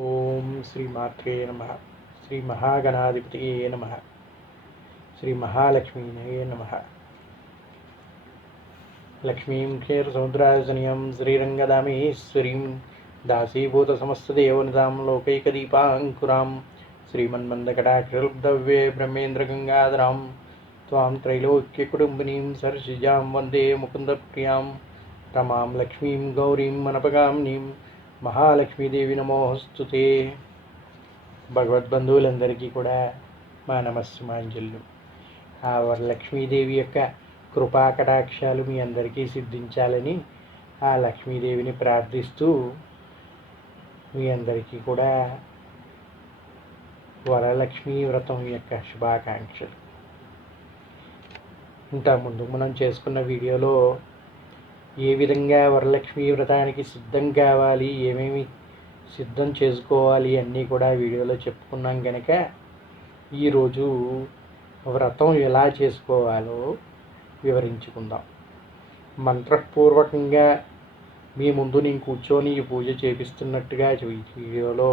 ఓం శ్రీ మాత్రే నమ. శ్రీ మహాగణాధిపతియే నమ. శ్రీ మహాలక్ష్మీనయే నమ. లక్ష్మీం క్షీరసముద్రాసనియం శ్రీరంగదామేశ్వరీం దాసీభూత సమస్తదేవనితాం లోకైకదీపాంకురాం శ్రీమన్మందకటాక్షలబ్ధవ్యే బ్రహ్మేంద్రగంగాధరాం త్వాం త్రైలోక్యకుటుంబినీం సరసిజాం వందే ముకుందప్రియాం రమాం లక్ష్మీం గౌరీం మనపగాంనీం మహాలక్ష్మీదేవి నమోస్తుతే. భగవద్బంధువులందరికీ కూడా మా నమస్సుమాంజలు. ఆ వరలక్ష్మీదేవి యొక్క కృపా కటాక్షాలు మీ అందరికీ సిద్ధించాలని ఆ లక్ష్మీదేవిని ప్రార్థిస్తూ మీ అందరికీ కూడా వరలక్ష్మీ వ్రతం యొక్క శుభాకాంక్షలు. ఇంతకుముందు మనం చేసుకున్న వీడియోలో ఏ విధంగా వరలక్ష్మీ వ్రతానికి సిద్ధం కావాలి, ఏమేమి సిద్ధం చేసుకోవాలి అన్నీ కూడా వీడియోలో చెప్పుకున్నాం కనుక ఈరోజు వ్రతం ఎలా చేసుకోవాలో వివరించుకుందాం. మంత్రపూర్వకంగా మీ ముందు నేను కూర్చొని ఈ పూజ చేపిస్తున్నట్టుగా వీడియోలో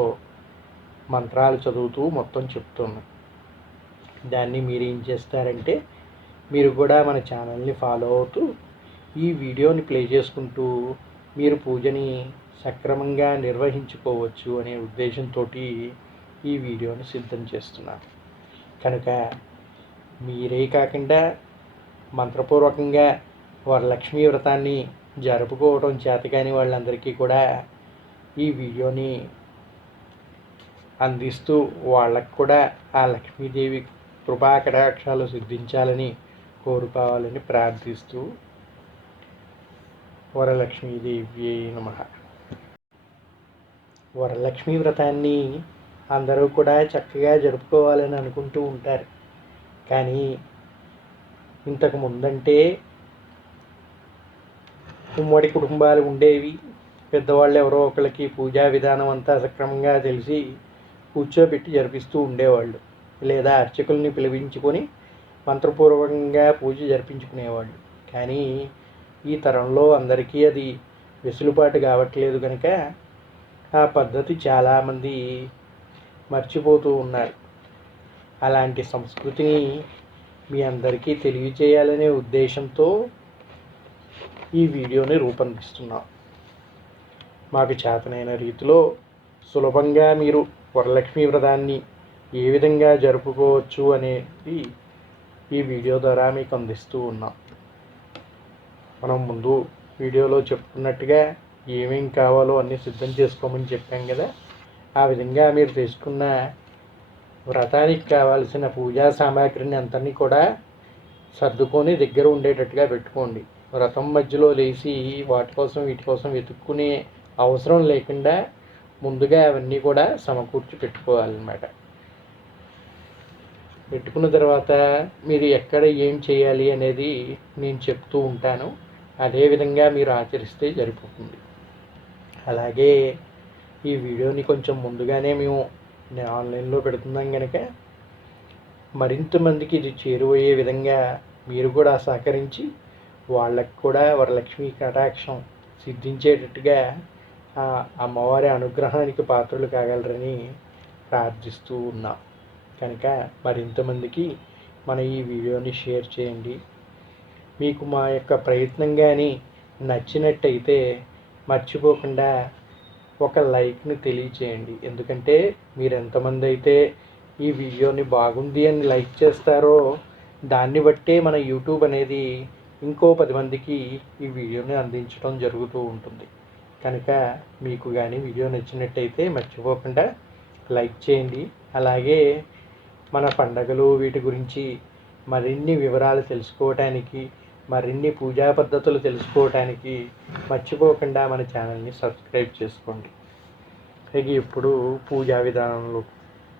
మంత్రాలు చదువుతూ మొత్తం చెప్తున్నాను. దాన్ని మీరు ఏం చేస్తారంటే మీరు కూడా మన ఛానల్ని ఫాలో అవుతూ ఈ వీడియోని ప్లే చేసుకుంటూ మీరు పూజని సక్రమంగా నిర్వహించుకోవచ్చు అనే ఉద్దేశంతో ఈ వీడియోని సిద్ధం చేస్తున్నాను. కనుక మీరే కాకుండా మంత్రపూర్వకంగా వరలక్ష్మీ వ్రతాన్ని జరుపుకోవడం చేతకాని వాళ్ళందరికీ కూడా ఈ వీడియోని అందిస్తూ వాళ్ళకు కూడా ఆ లక్ష్మీదేవి కృపా కటాక్షాలు సిద్ధించాలని కోరుకోవాలని ప్రార్థిస్తూ వరలక్ష్మీదేవి నమః. వరలక్ష్మీ వ్రతాన్ని అందరూ కూడా చక్కగా జరుపుకోవాలని అనుకుంటూ ఉంటారు. కానీ ఇంతకు ముందంటే ఉమ్మడి కుటుంబాలు ఉండేవి. పెద్దవాళ్ళు ఎవరో ఒకరికి పూజా విధానం అంతా సక్రమంగా తెలిసి కూర్చోబెట్టి జరిపిస్తూ ఉండేవాళ్ళు, లేదా అర్చకుల్ని పిలిపించుకొని మంత్రపూర్వకంగా పూజ జరిపించుకునేవాళ్ళు. కానీ ఈ తరంలో అందరికీ అది వెసులుబాటు కావట్లేదు కనుక ఆ పద్ధతి చాలామంది మర్చిపోతూ ఉన్నారు. అలాంటి సంస్కృతిని మీ అందరికీ తెలియచేయాలనే ఉద్దేశంతో ఈ వీడియోని రూపొందిస్తున్నాం. మాకు చేతనైన రీతిలో సులభంగా మీరు వరలక్ష్మీ వ్రతాన్ని ఏ విధంగా జరుపుకోవచ్చు అనేది ఈ వీడియో ద్వారా మీకు అందిస్తూ ఉన్నాం. మనం ముందు వీడియోలో చెప్పుకున్నట్టుగా ఏమేం కావాలో అన్నీ సిద్ధం చేసుకోమని చెప్పాం కదా. ఆ విధంగా మీరు తీసుకున్న వ్రతానికి కావాల్సిన పూజా సామాగ్రిని అంతని కూడా సర్దుకొని దగ్గర ఉండేటట్టుగా పెట్టుకోండి. వ్రతం మధ్యలో లేచి వాటి కోసం వీటి కోసం వెతుక్కునే అవసరం లేకుండా ముందుగా అవన్నీ కూడా సమకూర్చి పెట్టుకోవాలన్నమాట. పెట్టుకున్న తర్వాత మీరు ఎక్కడ ఏం చేయాలి అనేది నేను చెప్తూ ఉంటాను. అదేవిధంగా మీరు ఆచరిస్తే సరిపోతుంది. అలాగే ఈ వీడియోని కొంచెం ముందుగానే మేము ఆన్లైన్లో పెడుతున్నాం కనుక మరింత మందికి ఇది చేరువయ్యే విధంగా మీరు కూడా సహకరించి వాళ్ళకు కూడా వరలక్ష్మీ కటాక్షం సిద్ధించేటట్టుగా ఆ అమ్మవారి అనుగ్రహానికి పాత్రలు కాగలరని ప్రార్థిస్తూ ఉన్నాం. కనుక మరింతమందికి మన ఈ వీడియోని షేర్ చేయండి. మీకు మా యొక్క ప్రయత్నం కానీ నచ్చినట్టయితే మర్చిపోకుండా ఒక లైక్ని తెలియచేయండి. ఎందుకంటే మీరు ఎంతమంది అయితే ఈ వీడియోని బాగుంది అని లైక్ చేస్తారో దాన్ని బట్టే మన యూట్యూబ్ అనేది ఇంకో 10 మందికి ఈ వీడియోని అందించడం జరుగుతూ ఉంటుంది. కనుక మీకు కానీ వీడియో నచ్చినట్టయితే మర్చిపోకుండా లైక్ చేయండి. అలాగే మన పండగలు వీటి గురించి మరిన్ని వివరాలు తెలుసుకోవటానికి, మరిన్ని పూజా పద్ధతులు తెలుసుకోవటానికి మర్చిపోకుండా మన ఛానల్ని సబ్స్క్రైబ్ చేసుకోండి. ఇక ఇప్పుడు పూజా విధానంలో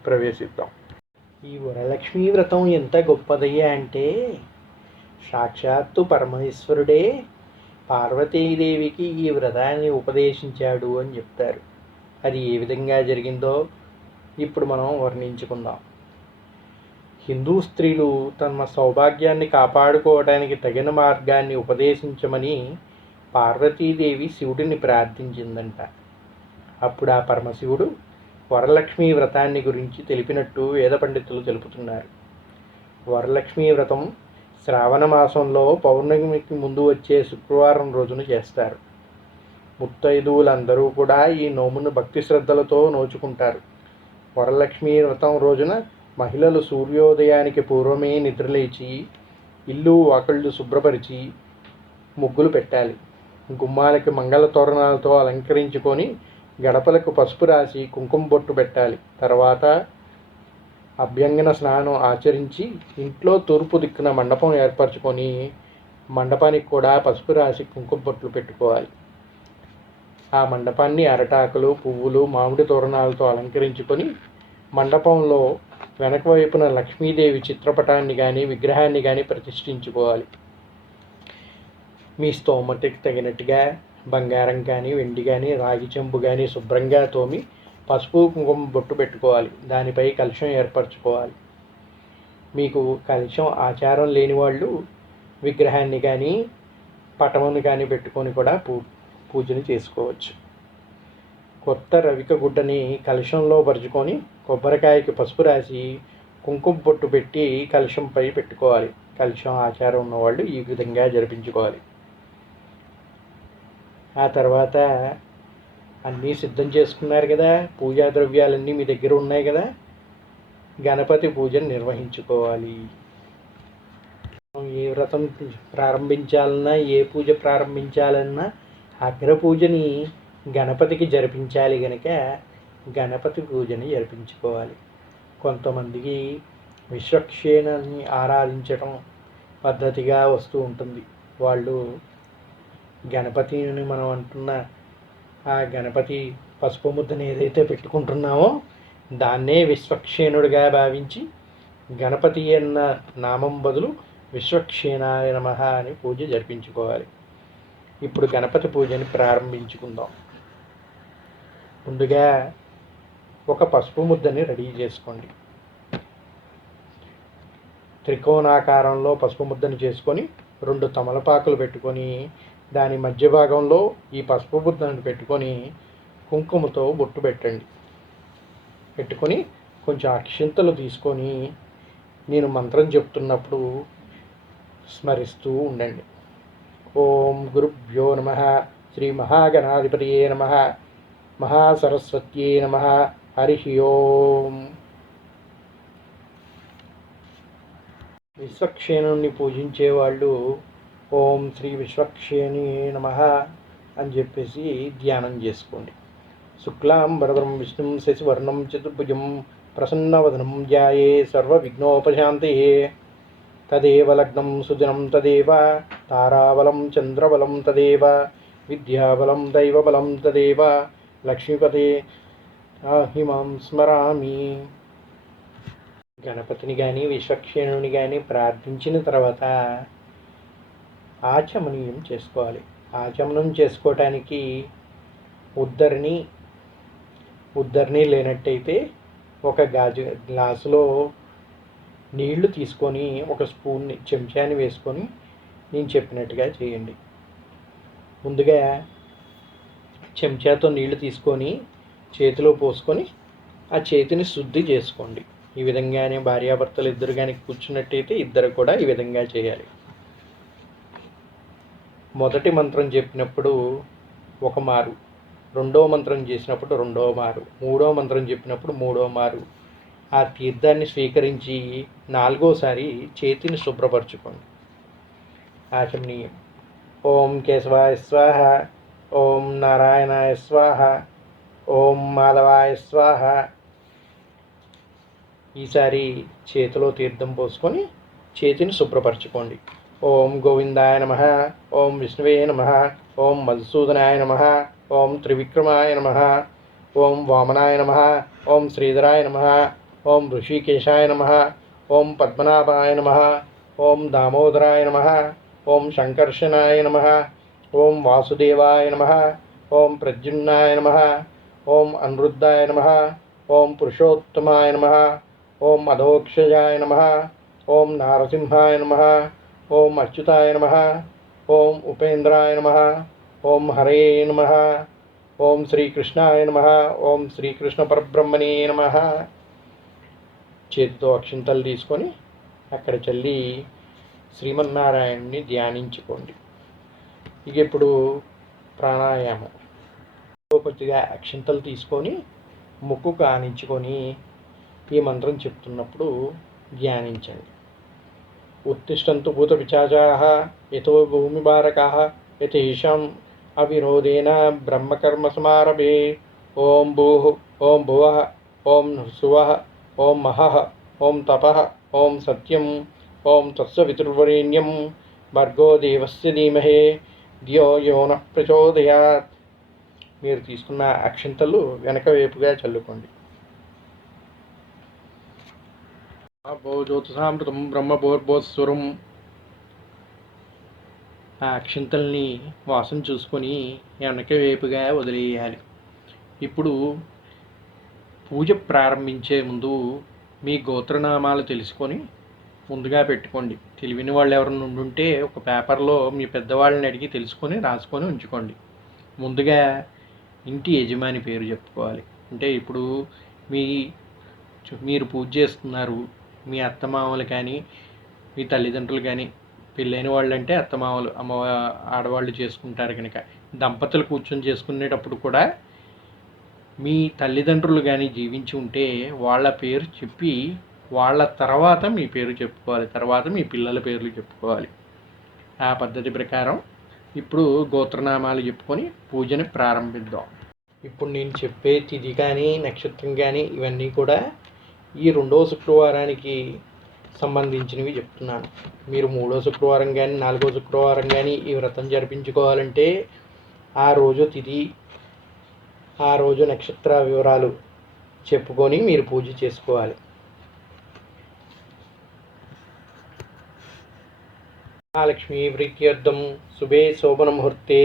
ప్రవేశిద్దాం. ఈ వరలక్ష్మీ వ్రతం ఎంత గొప్పదయ్యా అంటే సాక్షాత్తు పరమేశ్వరుడే పార్వతీదేవికి ఈ వ్రతాన్ని ఉపదేశించాడు అని చెప్తారు. అది ఏ విధంగా జరిగిందో ఇప్పుడు మనం వర్ణించుకుందాం. హిందూ స్త్రీలు తమ సౌభాగ్యాన్ని కాపాడుకోవడానికి తగిన మార్గాన్ని ఉపదేశించమని పార్వతీదేవి శివుడిని ప్రార్థించిందంట. అప్పుడు ఆ పరమశివుడు వరలక్ష్మీ వ్రతాన్ని గురించి తెలిపినట్టు వేద పండితులు తెలుపుతున్నారు. వరలక్ష్మీ వ్రతం శ్రావణ మాసంలో పౌర్ణమికి ముందు వచ్చే శుక్రవారం రోజున చేస్తారు. ముత్తైదువులందరూ కూడా ఈ నోమును భక్తి శ్రద్ధలతో నోచుకుంటారు. వరలక్ష్మీ వ్రతం రోజున మహిళలు సూర్యోదయానికి పూర్వమే నిద్రలేచి ఇల్లు వాకిళ్ళు శుభ్రపరిచి ముగ్గులు పెట్టాలి. గుమ్మాలకి మంగళ తోరణాలతో అలంకరించుకొని గడపలకు పసుపు రాసి కుంకుమ బొట్టు పెట్టాలి. తర్వాత అభ్యంగన స్నానం ఆచరించి ఇంట్లో తూర్పు దిక్కున మండపం ఏర్పరచుకొని మండపానికి కూడా పసుపు రాసి కుంకుమ బొట్లు పెట్టుకోవాలి. ఆ మండపాన్ని అరటాకులు, పువ్వులు, మామిడి తోరణాలతో అలంకరించుకొని మండపంలో వెనక వైపున లక్ష్మీదేవి చిత్రపటాన్ని కానీ విగ్రహాన్ని కానీ ప్రతిష్ఠించుకోవాలి. మీ స్తోమతకి తగినట్టుగా బంగారం కానీ వెండి కానీ రాగి చెంబు కానీ శుభ్రంగా తోమి పసుపు కుంకుమ బొట్టు పెట్టుకోవాలి. దానిపై కలశం ఏర్పరచుకోవాలి. మీకు కలశం ఆచారం లేని వాళ్ళు విగ్రహాన్ని కానీ పటమును కానీ పెట్టుకొని కూడా పూజను చేసుకోవచ్చు. కొత్త రవిక గుడ్డని కలశంలో పరుచుకొని కొబ్బరికాయకి పసుపు రాసి కుంకుమ బొట్టు పెట్టి కలశంపై పెట్టుకోవాలి. కలశం ఆచారం ఉన్నవాళ్ళు ఈ విధంగా జరిపించుకోవాలి. ఆ తర్వాత అన్నీ సిద్ధం చేసుకున్నారు కదా, పూజా ద్రవ్యాలన్నీ మీ దగ్గర ఉన్నాయి కదా, గణపతి పూజను నిర్వహించుకోవాలి. ఏ వ్రతం ప్రారంభించాలన్నా ఏ పూజ ప్రారంభించాలన్నా అగ్రపూజని గణపతికి జరిపించాలి కనుక గణపతి పూజని జరిపించుకోవాలి. కొంతమందికి విశ్వక్షేణని ఆరాధించడం పద్ధతిగా వస్తూ ఉంటుంది. వాళ్ళు గణపతిని మనం అంటున్న ఆ గణపతి పసుపు ముద్దను ఏదైతే పెట్టుకుంటున్నామో దాన్నే విశ్వక్షేణుడిగా భావించి గణపతి అన్న నామం బదులు విశ్వక్షేణాయ నమః అని పూజ జరిపించుకోవాలి. ఇప్పుడు గణపతి పూజని ప్రారంభించుకుందాం. ముందుగా ఒక పసుపు ముద్దని రెడీ చేసుకోండి. త్రికోణాకారంలో పసుపు ముద్దను చేసుకొని 2 తమలపాకులు పెట్టుకొని దాని మధ్య భాగంలో ఈ పసుపు ముద్దను పెట్టుకొని కుంకుమతో బొట్టు పెట్టండి. పెట్టుకొని కొంచెం అక్షింతలు తీసుకొని నేను మంత్రం చెప్తున్నప్పుడు స్మరిస్తూ ఉండండి. ఓం గురుభ్యో నమః, శ్రీ మహాగణాధిపతయే నమః, మహాసరస్వత్యే నమః, హరి ఓం. విశ్వక్షేణుణ్ణి పూజించేవాళ్ళు ఓం శ్రీ విశ్వక్షేణి నమః అని చెప్పేసి ధ్యానం చేసుకోండి. శుక్లాంబరధరం విష్ణుం శశివర్ణం చతుర్భుజం ప్రసన్నవదనం ధ్యాయే సర్వవిఘ్నోపశాంతయే. తదేవ లగ్నం సుజనం తదేవ తారాబలం చంద్రబలం తదేవ విద్యాబలం దైవబలం తదేవ లక్ష్మీపతే హిమాం స్మరామి. గణపతిని కానీ విశ్వక్షేణుని కానీ ప్రార్థించిన తర్వాత ఆచమనీయం చేసుకోవాలి. ఆచమనం చేసుకోవటానికి ఉద్దరిని లేనట్టయితే ఒక గ్లాసులో నీళ్లు తీసుకొని ఒక స్పూన్ని చెంచాని వేసుకొని నేను చెప్పినట్టుగా చేయండి. ముందుగా చెంచాతో నీళ్లు తీసుకొని చేతిలో పోసుకొని ఆ చేతిని శుద్ధి చేసుకోండి. ఈ విధంగానే భార్యాభర్తలు ఇద్దరు కానీ కూర్చున్నట్టయితే ఇద్దరు కూడా ఈ విధంగా చేయాలి. మొదటి మంత్రం చెప్పినప్పుడు ఒక మారు, రెండవ మంత్రం చేసినప్పుడు రెండవ మారు, మూడవ మంత్రం చెప్పినప్పుడు మూడవ మారు ఆ తీర్థాన్ని స్వీకరించి నాలుగోసారి చేతిని శుభ్రపరచుకోండి. ఆచమనీయం. ఓం కేశవాయ స్వాహ, ఓం నారాయణాయ స్వాహ, ఓం మాధవాయ స్వాహ. ఈసారి చేతిలో తీర్థం పోసుకొని చేతిని శుభ్రపరచుకోండి. ఓం గోవిందాయ నమః, ఓం విష్ణువే నమః, ఓం మధుసూదనాయ నమః, ఓం త్రివిక్రమాయ నమః, ఓం వామనాయ నమః, ఓం శ్రీధరాయ నమః, ఓం ఋషికేశాయ నమః, ఓం పద్మనాభాయ నమః, ఓం దామోదరాయ నమః, ఓం సంకర్షణాయ నమః, ఓం వాసుదేవాయ నమః, ఓం ప్రద్యుమ్నాయ నమః, ఓం అనిరుద్ధాయ నమః, ఓం పురుషోత్తమాయ నమః, ఓం అధోక్షజాయ నమః, ఓం నారసింహాయ నమః, ఓం అచ్యుతాయ నమః, ఓం ఉపేంద్రాయ నమః, ఓం హరే నమః, ఓం శ్రీకృష్ణాయ నమః. ఓం శ్రీకృష్ణ పరబ్రహ్మణే నమః. చేతితో అక్షింతలు తీసుకొని అక్కడ చల్లి శ్రీమన్నారాయణుని ధ్యానించుకోండి. ఇక ఇప్పుడు ప్రాణాయామం. కొద్దిగా అక్షింతలు తీసుకొని ముక్కు కానించుకొని ఈ మంత్రం చెప్తున్నప్పుడు ధ్యానించండి. ఉత్తిష్టంతు భూత పిశాచాః యతో భూమిభారకాః యతేషాం అవిరోధేన బ్రహ్మకర్మ సమారభే. ఓం భూః ఓం భువః ఓం సువః ఓం మహః ఓం తపః ఓం సత్యం ఓం తత్సవితుర్వరేణ్యం భర్గో దేవస్య ధీమహి ధియో యో నః ప్రచోదయాత్. మీరు తీసుకున్న అక్షింతలు వెనక వైపుగా చల్లుకోండి. జ్యోతిషామృతం బ్రహ్మభోర్భోస్వరం. ఆ అక్షింతల్ని వాసన చూసుకొని వెనక వైపుగా వదిలేయాలి. ఇప్పుడు పూజ ప్రారంభించే ముందు మీ గోత్రనామాలు తెలుసుకొని ముందుగా పెట్టుకోండి. తెలియని వాళ్ళు ఎవరైనా ఉండుంటే ఒక పేపర్లో మీ పెద్దవాళ్ళని అడిగి తెలుసుకొని రాసుకొని ఉంచుకోండి. ముందుగా ఇంటి యజమాని పేరు చెప్పుకోవాలి. అంటే ఇప్పుడు మీరు పూజ చేస్తున్నారు, మీ అత్తమామలు కానీ మీ తల్లిదండ్రులు కానీ, పెళ్ళైన వాళ్ళు అంటే అత్తమామలు ఆడవాళ్ళు చేసుకుంటారు కనుక, దంపతులు కూర్చొని చేసుకునేటప్పుడు కూడా మీ తల్లిదండ్రులు కానీ జీవించి ఉంటే వాళ్ళ పేరు చెప్పి వాళ్ళ తర్వాత మీ పేరు చెప్పుకోవాలి, తర్వాత మీ పిల్లల పేర్లు చెప్పుకోవాలి. ఆ పద్ధతి ప్రకారం ఇప్పుడు గోత్రనామాలు చెప్పుకొని పూజని ప్రారంభిద్దాం. ఇప్పుడు నేను చెప్పే తిథి కానీ నక్షత్రం కానీ ఇవన్నీ కూడా ఈ 2వ శుక్రవారానికి సంబంధించినవి చెప్తున్నాను. మీరు 3వ శుక్రవారం కానీ 4వ శుక్రవారం కానీ ఈ వ్రతం జరిపించుకోవాలంటే ఆ రోజు తిథి, ఆ రోజు నక్షత్ర వివరాలు చెప్పుకొని మీరు పూజ చేసుకోవాలి. మహాలక్ష్మీ ప్రీత్యర్థం శుభే శోభన ముహూర్తే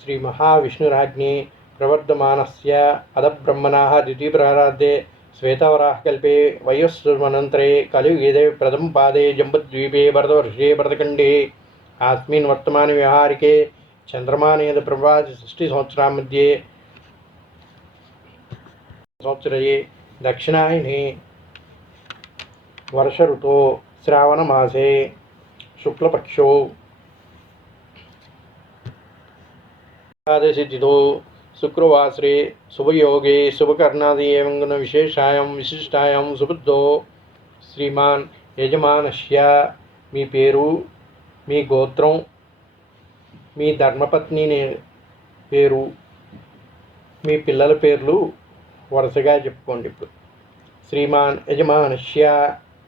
శ్రీ మహావిష్ణురాజ్ఞే ప్రవర్ధమానస్య అదబ్రహ్మణాః ద్వితీయప్రారాధే శ్వేతవరాహకల్పే వయోస్సుమనంతరే కలియుగే ప్రథమ పాదే జంబుద్వీపే భరతవర్షే భరతఖండే ఆస్మిన్ వర్తమాన వ్యవహారికే చంద్రమానేద ప్రభాతి 60 సంవత్సరాల మధ్యే సంవత్సరే దక్షిణాయనే వర్ష ఋతో శ్రావణమాసే శుక్లపక్షో ఏకాదశి తిథౌ శుక్రవాసరే శుభయోగే శుభకర్ణాది ఏవం విశేషాయాం విశిష్టాయాం సుబుద్ధో శ్రీమాన్ యజమానస్య. మీ పేరు, మీ గోత్రం, మీ ధర్మపత్ని పేరు, మీ పిల్లల పేర్లు వరుసగా చెప్పుకోండి. ఇప్పుడు శ్రీమాన్ యజమానస్య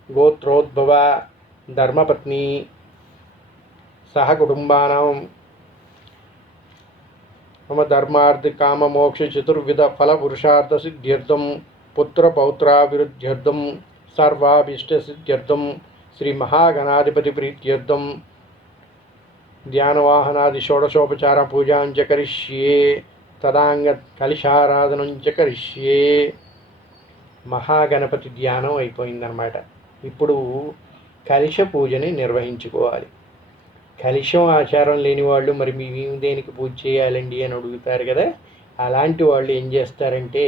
గోత్రోద్భవ ధర్మపత్ని సహ కుటుంబానాం మమ ధర్మార్థ కామ మోక్ష చతుర్విధ ఫల పురుషార్థ సిద్ధ్యర్థం పుత్ర పౌత్రాభివృద్ధ్యర్థం సర్వాభీష్ట సిద్ధ్యర్థం శ్రీ మహాగణాధిపతి ప్రీత్యర్థం ధ్యానవాహనాది షోడశోపచార పూజాంచ కరిష్యే తదాంగ కలిశారాధనంచ కరిష్యే. మహాగణపతి ధ్యానం అయిపోయిందన్నమాట. ఇప్పుడు కలిశ పూజని నిర్వహించుకోవాలి. కలిశం ఆచారం లేని వాళ్ళు మరి మేము దేనికి పూజ చేయాలండి అని అడుగుతారు కదా. అలాంటి వాళ్ళు ఏం చేస్తారంటే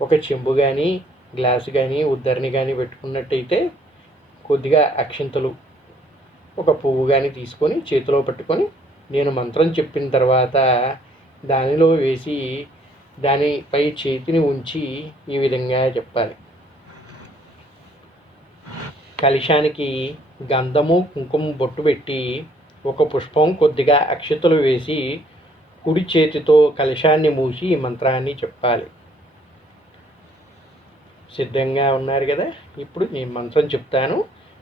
ఒక చెంబు కానీ గ్లాసు కానీ ఉద్దరిని కానీ పెట్టుకున్నట్టయితే కొద్దిగా అక్షింతలు ఒక పువ్వు కానీ తీసుకొని చేతిలో పట్టుకొని నేను మంత్రం చెప్పిన తర్వాత దానిలో వేసి దానిపై చేతిని ఉంచి ఈ విధంగా చెప్పాలి. కలశానికి గంధము కుంకుమ బొట్టు పెట్టి ఒక పుష్పం కొద్దిగా అక్షతలు వేసి కుడి చేతితో కలశాన్ని మూసి ఈ మంత్రాన్ని చెప్పాలి. సిద్ధంగా ఉన్నారు కదా. ఇప్పుడు నేను మంత్రం చెప్తాను,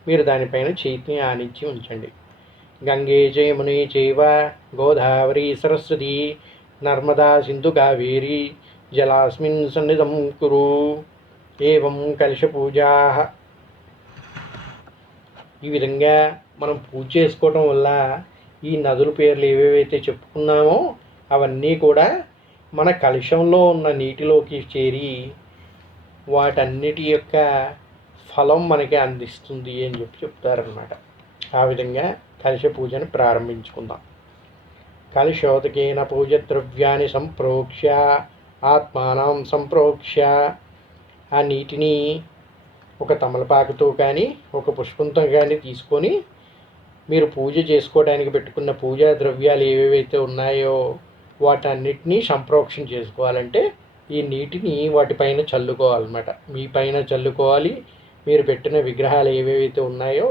మీరు దానిపైన చేతిని ఆనించి ఉంచండి. గంగే జయమునే చైవ గోదావరి సరస్వతి నర్మదా సింధు కావేరి జలాస్మిన్ సన్నిధం కురు. ఏవం కలశ పూజా. ఈ విధంగా మనం పూజ చేసుకోవటం వల్ల ఈ నదుల పేర్లు ఏవేవైతే చెప్పుకున్నామో అవన్నీ కూడా మన కలశంలో ఉన్న నీటిలోకి చేరి వాటన్నిటి యొక్క ఫలం మనకి అందిస్తుంది అని చెప్తారనమాట. ఆ విధంగా కలశ పూజను ప్రారంభించుకుందాం. కలశోదకేన పూజద్రవ్యాన్ని సంప్రోక్ష్య ఆత్మానం సంప్రోక్ష్య ఆ నీటిని ఒక తమలపాకుతో కానీ ఒక పుష్పంతో కానీ తీసుకొని మీరు పూజ చేసుకోవడానికి పెట్టుకున్న పూజా ద్రవ్యాలు ఏవేవైతే ఉన్నాయో వాటన్నిటినీ సంప్రోక్షణ చేసుకోవాలంటే ఈ నీటిని వాటిపైన చల్లుకోవాలన్నమాట. మీ పైన చల్లుకోవాలి. మీరు పెట్టిన విగ్రహాలు ఏవేవైతే ఉన్నాయో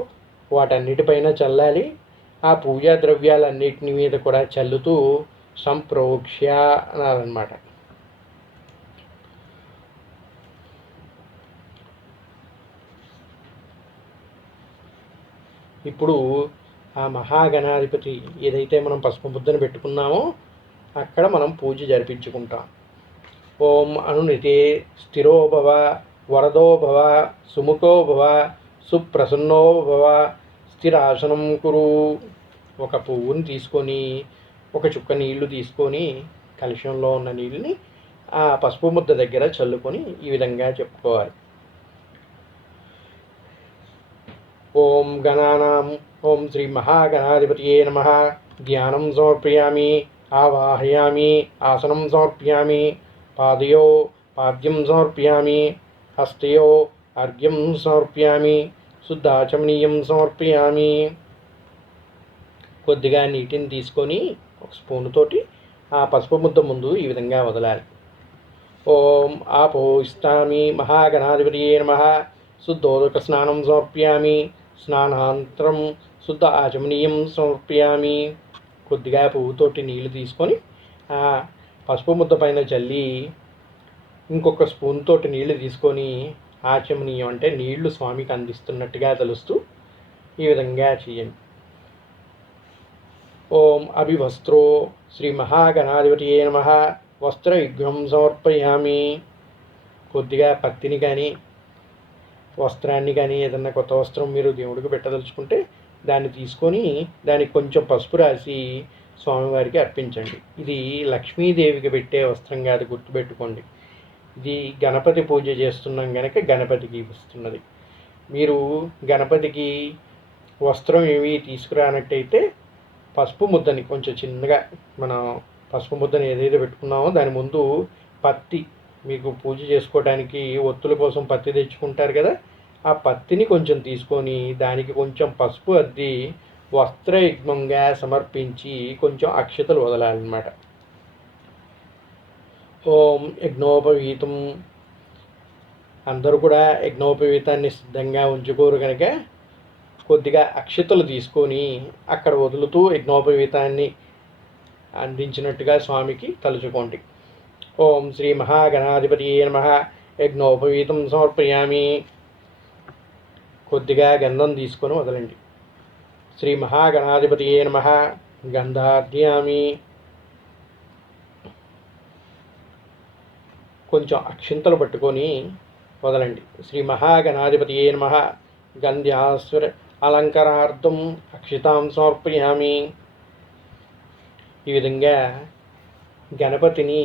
వాటన్నిటిపైన చల్లాలి. ఆ పూజా ద్రవ్యాలన్నిటిని మీద కూడా చల్లుతూ సంప్రోక్ష్య అనాలన్నమాట. ఇప్పుడు ఆ మహాగణాధిపతి ఏదైతే మనం పసుపు ముద్దను పెట్టుకున్నామో అక్కడ మనం పూజ జరిపించుకుంటాం. ఓం అనునితే స్థిరో భవ వరదో భవ సుముఖో భవ సుప్రసన్నో భవ స్థిరాసనం కురు. ఒక పువ్వుని తీసుకొని ఒక చుక్క నీళ్లు తీసుకొని కలశంలో ఉన్న నీళ్ళని ఆ పసుపు ముద్ద దగ్గర చల్లుకొని ఈ విధంగా చెప్పుకోవాలి. ఓం గణానాం ఓం శ్రీ మహాగణాధిపతియే నమః. ధ్యానం సమర్పయామి, ఆవాహయామి, ఆసనం సమర్పయామి, పాదయో పాద్యం సమర్పయామి, హస్తయో అర్ఘ్యం సమర్పయామి, శుద్ధాచమనీయం సమర్పయామి. కొద్దిగా నీటిని తీసుకొని ఒక స్పూన్ తోటి ఆ పసుపు ముద్ద ముందు ఈ విధంగా వదలాలి. ఓం ఆపోయిస్తామి మహాగణాధిపతియే నమః. శుద్ధోదక స్నానం సమర్పయామి, స్నానాంతరం శుద్ధ ఆచమనీయం సమర్పయామి. కొద్దిగా పువ్వుతోటి నీళ్లు తీసుకొని ఆ పసుపు ముద్ద పైన చల్లి ఇంకొక స్పూన్ తోటి నీళ్లు తీసుకొని ఆచమనీయం అంటే నీళ్లు స్వామికి అందిస్తున్నట్టుగా తెలుస్తూ ఈ విధంగా చేయండి. ఓం అభివస్త్రో శ్రీ మహాగణాధిపతియే నమః. వస్త్రయుగ్మం సమర్పయామి. కొద్దిగా పత్తిని కానీ వస్త్రాన్ని కానీ ఏదన్నా కొత్త వస్త్రం మీరు దేవుడికి పెట్టదలుచుకుంటే దాన్ని తీసుకొని దానికి కొంచెం పసుపు రాసి స్వామివారికి అర్పించండి. ఇది లక్ష్మీదేవికి పెట్టే వస్త్రం కాదు, గుర్తుపెట్టుకోండి. ఇది గణపతి పూజ చేస్తున్నాం కనుక గణపతికి ఇస్తున్నది. మీరు గణపతికి వస్త్రం ఏవి తీసుకురానట్టయితే పసుపు ముద్దని కొంచెం చిన్నగా మనం పసుపు ముద్దని ఏదైతే పెట్టుకున్నామో దాని ముందు పత్తి, మీకు పూజ చేసుకోవడానికి ఒత్తుల కోసం పత్తి తెచ్చుకుంటారు కదా, ఆ పత్తిని కొంచెం తీసుకొని దానికి కొంచెం పసుపు అద్ది వస్త్రయుగ్మంగా సమర్పించి కొంచెం అక్షతలు వదలాలన్నమాట. ఓం యజ్ఞోపవీతం. అందరూ కూడా యజ్ఞోపవీతాన్ని సిద్ధంగా ఉంచుకోరు కనుక కొద్దిగా అక్షతలు తీసుకొని అక్కడ వదులుతూ యజ్ఞోపవీతాన్ని అందించినట్టుగా స్వామికి తలుచుకోండి. ఓం శ్రీ మహాగణాధిపతియే నమః. యజ్ఞోపవీతం సమర్పయామి. కొద్దిగా గంధం తీసుకొని వదలండి. శ్రీ మహాగణాధిపతియే నమః. గంధార్ధ్యామి. కొంచెం అక్షింతలు పట్టుకొని వదలండి. శ్రీ మహాగణాధిపతియే నమః. గంధ్యాస్వర అలంకారార్థం అక్షితాం సమర్పయామి. ఈ విధంగా గణపతిని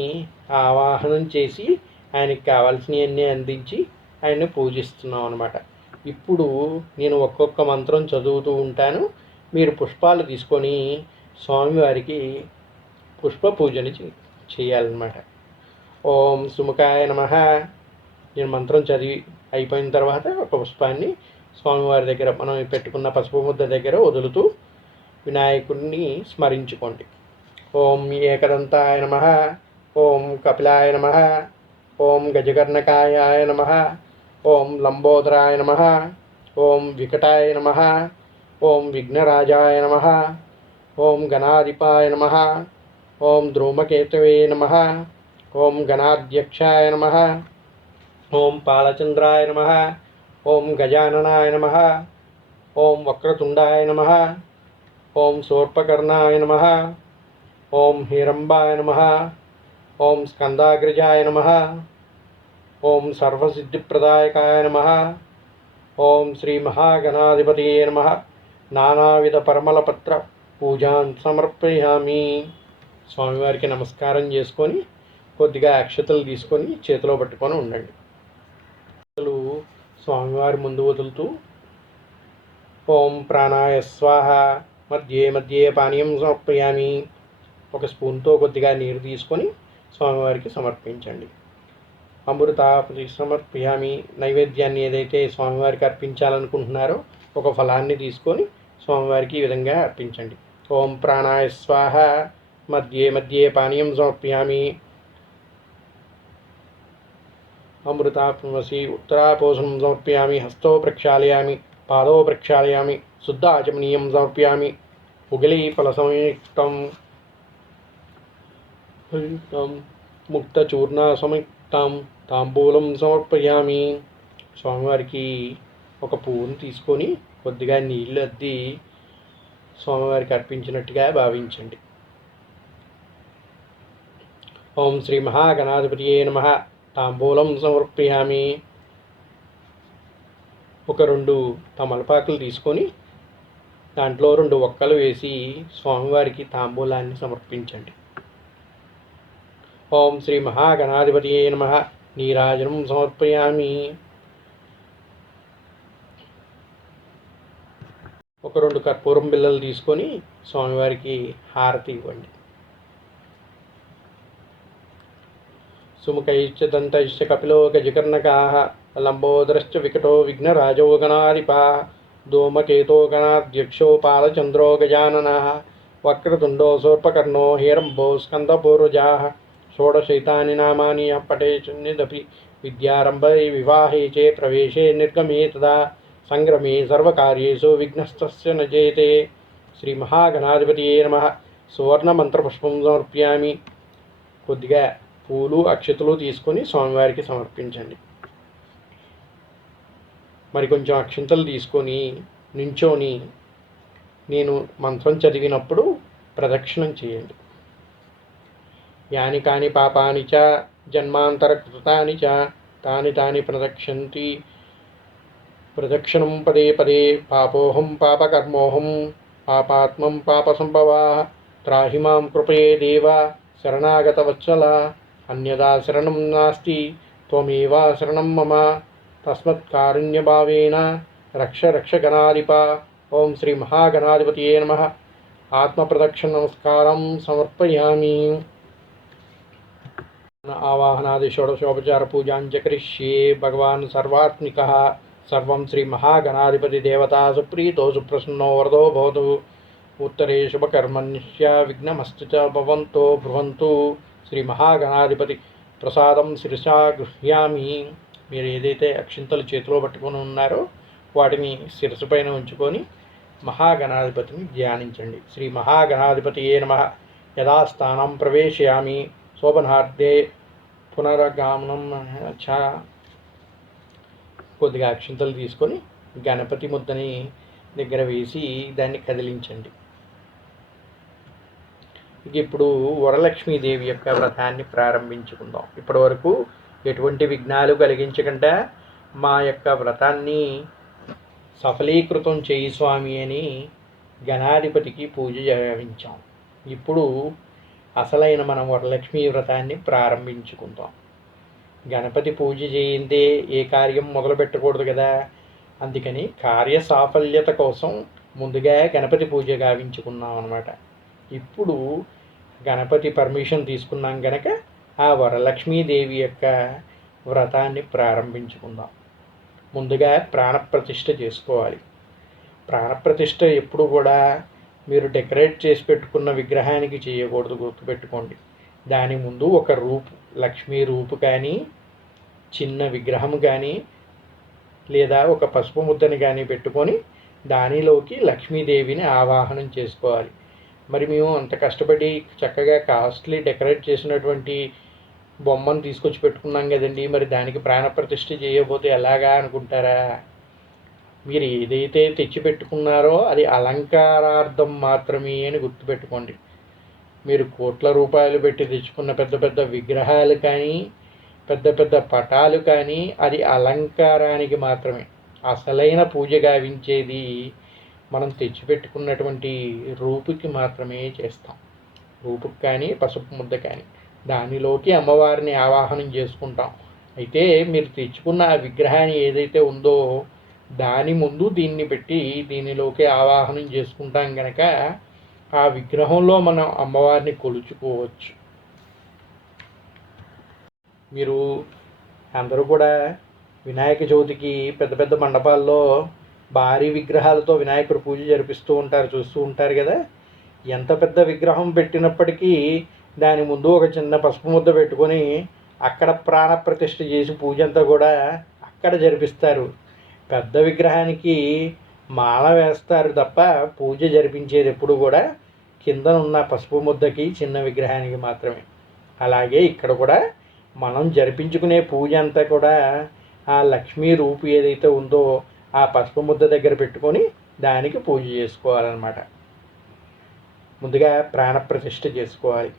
ఆవాహనం చేసి ఆయనకి కావాల్సినవన్నీ అందించి ఆయన్ని పూజిస్తున్నాం అన్నమాట. ఇప్పుడు నేను ఒక్కొక్క మంత్రం చదువుతూ ఉంటాను. మీరు పుష్పాలు తీసుకొని స్వామివారికి పుష్ప పూజని చేయాలన్నమాట. ఓం సుముఖాయ నమః. నేను మంత్రం చదివి అయిపోయిన తర్వాత ఒక పుష్పాన్ని స్వామివారి దగ్గర మనం పెట్టుకున్న పసుపు ముద్ద దగ్గర వదులుతూ వినాయకుడిని స్మరించుకోండి. ఓం ఏకదంతాయ నమః. ఓం కపిలాయ నమః. ఓం గజకర్ణకాయ నమః. ఓం లంబోదరాయ నమః. ఓం వికటాయ నమః. ఓం విఘ్నరాజాయ నమః. ఓం గణాధిపాయ నమః. ఓం ధ్రుమకేతవే నమః. ఓం గణాధ్యక్షాయ నమః. ఓం పాలచంద్రాయ నమః. ఓం గజాననాయ నమః. ఓం వక్రతుండాయ నమః. ఓం శూర్పకర్ణాయ నమః. ఓం హిరంబాయ నమః. ఓం స్కందాగ్రజాయ నమః. ఓం సర్వసిద్ధిప్రదాయకాయ నమః. ఓం శ్రీ మహాగణాధిపతియే నమః. నానావిధ పరిమళపత్ర పూజాన్ సమర్పయామి. స్వామివారికి నమస్కారం చేసుకొని కొద్దిగా అక్షతలు తీసుకొని చేతిలో పట్టుకొని ఉండండి. స్వామివారి ముందు వదులుతూ ఓం ప్రాణాయ స్వాహ. మధ్యే మధ్యే పానీయం సమర్పయామి. ఒక స్పూన్తో కొద్దిగా నీరు తీసుకొని స్వామివారికి సమర్పించండి. అమృతాపతి సమర్పయామి. నైవేద్యాన్ని ఏదైతే స్వామివారికి అర్పించాలనుకుంటున్నారో ఒక ఫలాన్ని తీసుకొని స్వామివారికి ఈ విధంగా అర్పించండి. ఓం ప్రాణాయ స్వాహ. మధ్యే మధ్యే పానీయం సమర్పయామి. అమృతాత్మసి ఉత్తరాపోషణం సమర్పయామి. హస్తో ప్రక్షాళయామి. పాదో ప్రక్షాళయామి. శుద్ధ ఆచమనీయం సమర్పయామి. ఉగలీఫలసంయుక్తం ముక్తచూర్ణ సంయుక్తం తాంబూలం సమర్పయామి. స్వామివారికి ఒక పువ్వును తీసుకొని కొద్దిగా నీళ్ళు అద్ది స్వామివారికి అర్పించినట్టుగా భావించండి. ఓం శ్రీ మహాగణాధిపతియే నమః. తాంబూలం సమర్పయామి. ఒక 2 తమలపాకులు తీసుకొని దాంట్లో 2 ఒక్కలు వేసి స్వామివారికి తాంబూలాన్ని సమర్పించండి. ఓం శ్రీ మహాగణాధిపతియే నమః. నీరాజనం సమర్పయామి. ఒక 2 కర్పూరం బిళ్ళలు తీసుకొని స్వామివారికి హారతి ఇవ్వండి. సుముఖైశ్చ దంతైశ్చ కపిలో గజకర్ణకాః లంబోదరశ్చ వికటో విఘ్నరాజో గణాధిపः ధూమకేతో గణాధ్యక్షో పాలచంద్రో గజాననः వక్రతుండో శూర్పకర్ణో హిరంబో స్కందపూర్వజాः షోడశైతాని నామాని పఠేన్నిదపి విద్యారంభే వివాహే చే ప్రవేశే నిర్గమే తదా సంగ్రమే సర్వకార్యేషు విఘ్నస్తస్య న జయతే. శ్రీ మహాగణాధిపతియే నమః. సువర్ణమంత్రపుష్పం సమర్పయామి. కొద్దిగా పూలు అక్షతలు తీసుకొని స్వామివారికి సమర్పించండి. మరి కొంచెం అక్షింతలు తీసుకొని నించోని నేను మంత్రం చదివినప్పుడు ప్రదక్షిణం చేయండి. యాని కాని పాపాని చ జన్మాంతరకృతాని చ తాని తాని ప్రదక్షిణం పదే పదే. పాపోహం పాపకర్మోహం పాపాత్మం పాపసంభవా త్రాహి మాం కృపయే దేవ శరణాగతవత్సల. అన్యదా శరణం నాస్తి త్వమేవ శరణం మమ. తస్మత్కారుణ్యభావేన రక్ష రక్ష గణాధిప. ఓం శ్రీ మహాగణాధిపతియే నమః. ఆత్మప్రదక్షిణ నమస్కారం సమర్పయామి. ఆవాహనాది షోడశోపచార పూజాంచ కరిష్యే. భగవాన్ సర్వాత్మికః. సర్వం శ్రీ మహాగణాధిపతి దేవతా సుప్రీతో సుప్రసన్నో వరదో భవతు. ఉత్తరే శుభకర్మణ్య విఘ్నమస్తు చ భవంతో భ్రువంతు. శ్రీ మహాగణాధిపతి ప్రసాదం శిరసా గృహ్యామి. మీరు ఏదైతే అక్షింతలు చేతిలో పట్టుకొని ఉన్నారో వాటిని శిరసు పైన ఉంచుకొని మహాగణాధిపతిని ధ్యానించండి. శ్రీ మహాగణాధిపతియే నమః. యథాస్థానం ప్రవేశయామి. శోభనార్థే పునరగమనం చ. కొద్దిగా అక్షింతలు తీసుకొని గణపతి ముద్దని దగ్గర వేసి దాన్ని కదిలించండి. ఇప్పుడు వరలక్ష్మీదేవి యొక్క వ్రతాన్ని ప్రారంభించుకుందాం. ఇప్పటి వరకు ఎటువంటి విఘ్నాలు కలిగించకుండా మా యొక్క వ్రతాన్ని సఫలీకృతం చేయి స్వామి అని గణాధిపతికి పూజ చేయించాం. ఇప్పుడు అసలైన మనం వరలక్ష్మీ వ్రతాన్ని ప్రారంభించుకుందాం. గణపతి పూజ చేయిందే ఏ కార్యం మొదలు పెట్టకూడదు కదా. అందుకని కార్య సాఫల్యత కోసం ముందుగా గణపతి పూజ గావించుకున్నాం అన్నమాట. ఇప్పుడు గణపతి పర్మిషన్ తీసుకున్నాం గనక ఆ వరలక్ష్మీదేవి యొక్క వ్రతాన్ని ప్రారంభించుకుందాం. ముందుగా ప్రాణప్రతిష్ఠ చేసుకోవాలి. ప్రాణప్రతిష్ఠ ఎప్పుడు కూడా మీరు డెకరేట్ చేసి పెట్టుకున్న విగ్రహానికి చేయకూడదు, గుర్తుపెట్టుకోండి. దాని ముందు ఒక రూపు, లక్ష్మీ రూపు కానీ చిన్న విగ్రహం కానీ లేదా ఒక పసుపు ముద్దని కానీ పెట్టుకొని దానిలోకి లక్ష్మీదేవిని ఆవాహనం చేసుకోవాలి. మరి మేము అంత కష్టపడి చక్కగా కాస్ట్లీ డెకరేట్ చేసినటువంటి బొమ్మను తీసుకొచ్చి పెట్టుకున్నాం కదండి, మరి దానికి ప్రాణప్రతిష్ఠ చేయకపోతే ఎలాగా అనుకుంటారా? మీరు ఏదైతే తెచ్చిపెట్టుకున్నారో అది అలంకారార్థం మాత్రమే అని గుర్తుపెట్టుకోండి. మీరు కోట్ల రూపాయలు పెట్టి తెచ్చుకున్న పెద్ద పెద్ద విగ్రహాలు కానీ పెద్ద పెద్ద పటాలు కానీ అది అలంకారానికి మాత్రమే. అసలైన పూజ గావించేది మనం తెచ్చిపెట్టుకున్నటువంటి రూపుకి మాత్రమే చేస్తాం. రూపుకి కానీ పసుపు ముద్ద కానీ దానిలోకి అమ్మవారిని ఆవాహనం చేసుకుంటాం. అయితే మీరు తెచ్చుకున్న ఆ విగ్రహాన్ని ఏదైతే ఉందో దాని ముందు దీన్ని పెట్టి దీనిలోకి ఆవాహనం చేసుకుంటాం కనుక ఆ విగ్రహంలో మనం అమ్మవారిని కొలుచుకోవచ్చు. మీరు అందరూ కూడా వినాయక చవితికి పెద్ద పెద్ద మండపాల్లో భారీ విగ్రహాలతో వినాయకుడు పూజ జరిపిస్తూ ఉంటారు, చూస్తూ ఉంటారు కదా. ఎంత పెద్ద విగ్రహం పెట్టినప్పటికీ దాని ముందు ఒక చిన్న పసుపు ముద్ద పెట్టుకొని అక్కడ ప్రాణప్రతిష్ఠ చేసి పూజ అంతా కూడా అక్కడ జరిపిస్తారు. పెద్ద విగ్రహానికి మాల వేస్తారు తప్ప పూజ జరిపించేది ఎప్పుడు కూడా కింద ఉన్న పసుపు ముద్దకి, చిన్న విగ్రహానికి మాత్రమే. అలాగే ఇక్కడ కూడా మనం జరిపించుకునే పూజ అంతా కూడా ఆ లక్ష్మీ రూపు ఏదైతే ఉందో ఆ పసుపు ముద్ద దగ్గర పెట్టుకొని దానికి పూజ చేసుకోవాలన్నమాట. ముందుగా ప్రాణప్రతిష్ఠ చేసుకోవాలి.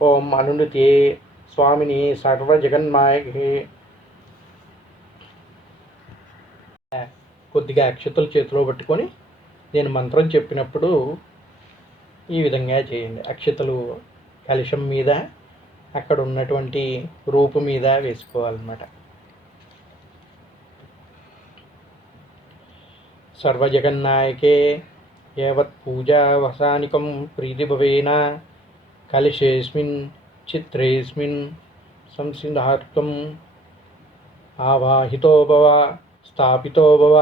ఓం అనునుతే స్వామిని సర్వజగన్మాయకి. కొద్దిగా అక్షతలు చేతిలో పట్టుకొని నేను మంత్రం చెప్పినప్పుడు ఈ విధంగా చేయండి. అక్షతలు కలశం మీద, అక్కడ ఉన్నటువంటి రూపు మీద వేసుకోవాలన్నమాట. సర్వజగన్నాయకే యావత్ పూజావసానికం ప్రీతిభవేన కలశేస్మిన్ చిత్రేస్మిన్ సంసిద్ధార్థం ఆవాహితో భవ, స్థాపితో భవ,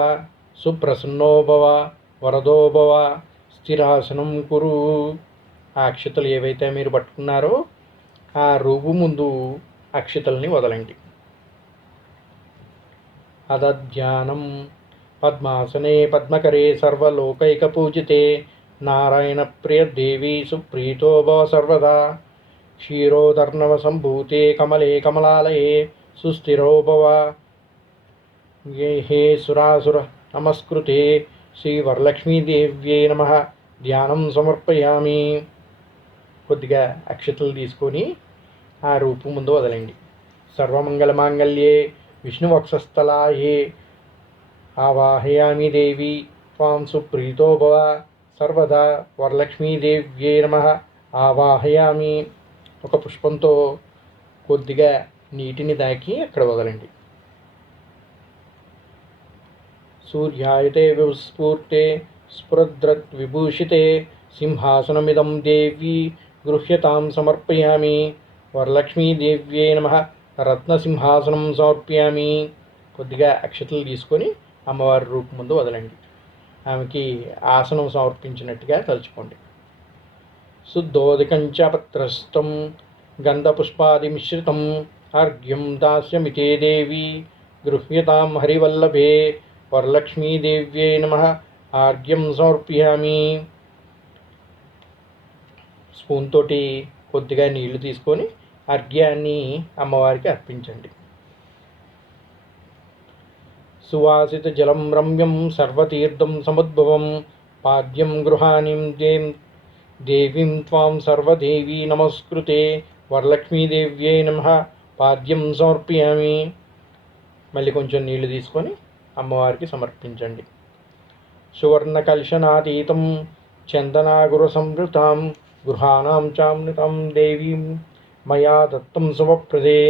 సుప్రసన్నో భవ, వరదో భవ, స్థిరాసనం కురు. ఆ అక్షతలు ఏవైతే మీరు పట్టుకున్నారో ఆ రూపు ముందు అక్షతల్ని వదలండి. అదధ్యానం పద్మాసనే పద్మకరే సర్వలోకైకపూజితే నారాయణ ప్రియ దేవి సుప్రీతో భవ సర్వదా. క్షీరోదర్ణవ సంభూతే కమలే కమలాలయే సుస్థిరో భవ. హే సురాసుర నమస్కృతే శ్రీవరలక్ష్మీదేవ్యై నమః. ధ్యానం సమర్పయామి. కొద్దిగా అక్షతలు తీసుకొని ఆ రూపు ముందు వదలండి. సర్వమంగళమాంగళ్యే విష్ణువక్షస్థలాయే ఆవాహయామి దేవి త్వాం సుప్రీతో భవ సర్వదా. వరలక్ష్మీదేవ్యై నమః. ఆవాహయామి. ఒక పుష్పంతో కొద్దిగా నీటిని దాకి అక్కడ వదలండి. సూర్యాయతే విస్ఫూర్తే స్ఫురద్రత్ విభూషితే సింహాసనమిదం దేవి గృహ్యతాం సమర్పయామి. వరలక్ష్మీదేవ్యై నమః. రత్నసింహాసనం సమర్పయామి. కొద్దిగా అక్షతలు తీసుకొని అమ్మవారి రూపు ముందు వదలండి. ఆమెకి ఆసనం సమర్పించినట్టుగా తలుచుకోండి. శుద్ధోదకంచ పత్రస్థం గంధపుష్పాది మిశ్రితం అర్ఘ్యం దాస్యమితే దేవి గృహ్యతాం హరివల్లభే. వరలక్ష్మీదేవ్యై నమః. ఆర్ఘ్యం సమర్పయామి. స్పూన్ తోటి కొద్దిగా నీళ్లు తీసుకొని అర్ఘ్యాన్ని అమ్మవారికి అర్పించండి. సువాసిత జలం రమ్యం సర్వతీర్థం సముద్భవం పాద్యం గృహాణిం దేవీం త్వాం సర్వదేవీ నమస్కృతే. వరలక్ష్మీదేవ్యై నమః. పాద్యం సమర్పయామి. మళ్ళీ కొంచెం నీళ్లు తీసుకొని అమ్మవారికి సమర్పించండి. సువర్ణ కలశనాతీతం చందనాగుర సంవృతాం గృహాణాం చామృతం దేవీం మయా దత్తం శుభప్రదే.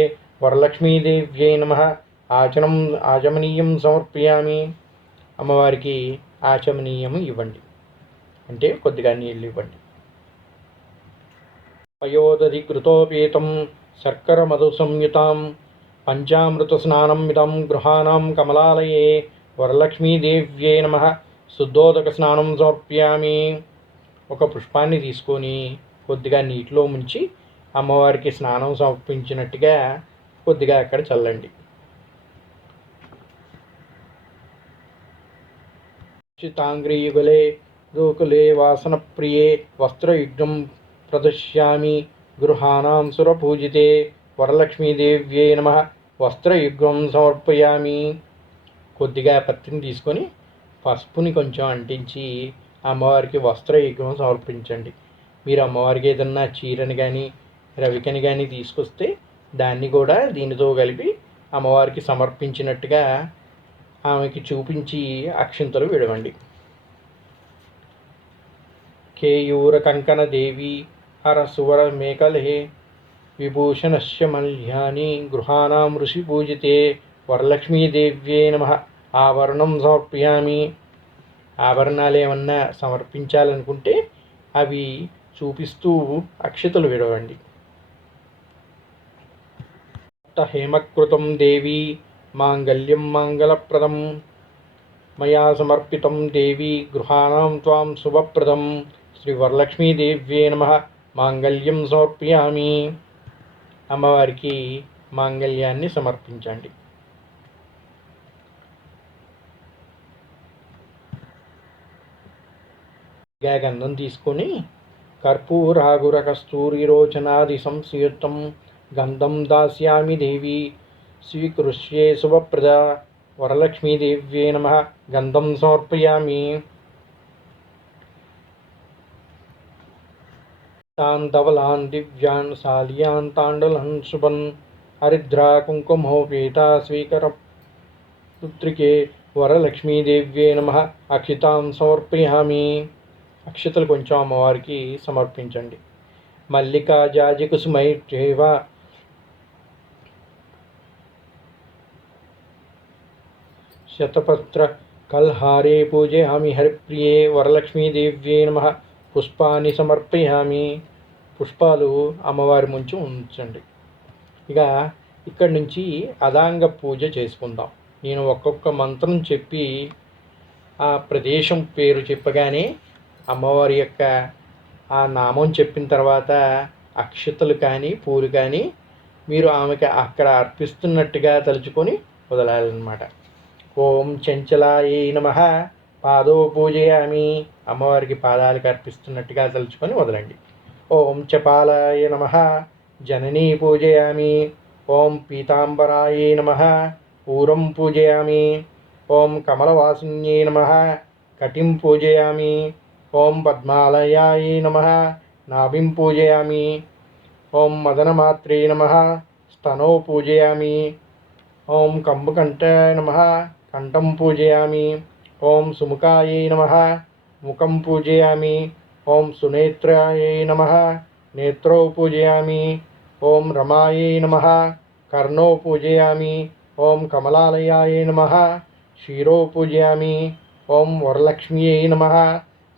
వరలక్ష్మీదేవ్యై నమః. ఆచమనీయం సమర్పయామి. అమ్మవారికి ఆచమనీయం ఇవ్వండి, అంటే కొద్దిగా నీళ్ళు ఇవ్వండి. పయోదధికృతోపేతం శర్కర మధు సంయుతాం పంచామృత స్నానం మిదం గృహాణాం కమలాలయే. వరలక్ష్మీదేవ్యై నమః. శుద్ధోదక స్నానం సమర్పయామి. ఒక పుష్పాన్ని తీసుకొని కొద్దిగా నీటిలో ముంచి అమ్మవారికి స్నానం సమర్పించినట్టుగా కొద్దిగా అక్కడ చల్లండి. చితాంగ్రీయుగలే గోకులే వాసనప్రియే వస్త్రయుగ్మం ప్రదశ్యామి గృహాణాం సురపూజితే. వరలక్ష్మీదేవ్యై నమః. వస్త్రయుగ్మం సమర్పయామి. కొద్దిగా పత్తిని తీసుకొని పసుపుని కొంచెం అంటించి అమ్మవారికి వస్త్రయుగ్మం సమర్పించండి. మీరు అమ్మవారికి ఏదన్నా చీరని కానీ రవికని కానీ తీసుకొస్తే దాన్ని కూడా దీనితో కలిపి అమ్మవారికి సమర్పించినట్టుగా ఆమెకి చూపించి అక్షింతలు విడవండి. కేయూర కంకణ దేవి హర సువర మేకలే విభూషణస్య మల్యాని గృహాణాం ఋషి పూజితే. వరలక్ష్మీదేవ్యై నమః. ఆభరణం సమర్పయామి. ఆభరణాలు ఏమన్నా సమర్పించాలనుకుంటే అవి చూపిస్తూ అక్షతలు విడవండి. హేమకృతం దేవి మాంగళ్యం మంగళప్రదం మయా సమర్పితం దేవి గృహాణం త్వాం శుభప్రదం శ్రీ వరలక్ష్మీదేవ్యే నమః మాంగళ్యం సమర్పయామి. అమ్మవారికి మాంగళ్యాన్ని సమర్పించండి. గంధం తీసుకొని కర్పూరాగుర కస్తూరిరోచనాది సంయుక్తం గంధం దాస్యామి దేవి స్వీకృష్యే శుభప్రద వరలక్ష్మీదేవ్యే నమః గంధం సమర్పయామి. తాన్ ధవలాన్ దివ్యాన్ శాల్యాన్ తాండూలాన్ శుభన్ హరిద్రా కుంకుమోపేత స్వీకర పుత్రికే వరలక్ష్మీదేవ్యే నమః అక్షితాం సమర్పయామి. అక్షతలు కొంచెం అమ్మవారికి సమర్పించండి. మల్లికా జాజి కుసుమైర్చేవ శతపత్ర కల్హారే పూజయామి హరిప్రియే వరలక్ష్మీదేవ్యే నమః పుష్పాన్ని సమర్పయామి. పుష్పాలు అమ్మవారి ముంచి ఉంచండి. ఇక ఇక్కడి నుంచి అదాంగ పూజ చేసుకుందాం. నేను ఒక్కొక్క మంత్రం చెప్పి ఆ ప్రదేశం పేరు చెప్పగానే అమ్మవారి యొక్క ఆ నామం చెప్పిన తర్వాత అక్షతలు కానీ పూలు కానీ మీరు ఆమెకి అక్కడ అర్పిస్తున్నట్టుగా తలుచుకొని వదలాలన్నమాట. ఓం చంచలాయే నమః పాదో పూజయామి. అమ్మవారికి పాదాలకు అర్పిస్తున్నట్టుగా తలుచుకొని వదలండి. ఓం చపాలాయ నమః జననీ పూజయామి. ఓం పీతాంబరాయే నమః పూరం పూజయామి. ఓం కమలవాసిన్యే నమః కటిం పూజయామి. ఓం పద్మాలయాయ నమః నాభిం పూజయామి. ఓం మదనమాత్రే నమః స్తనో పూజయామి. ఓం కంబుకంఠాయ నమః కంఠం పూజయామి. ఓం సుముఖాయ నమః ముఖం పూజయామి. ఓం సునేత్రాయ నమః నేత్రౌ పూజయామి. ఓం రమాయ నమః కర్ణో పూజయామి. ఓం కమలాలయాయ నమః శిరో పూజయామి. ఓం వరలక్ష్మ్యై నమః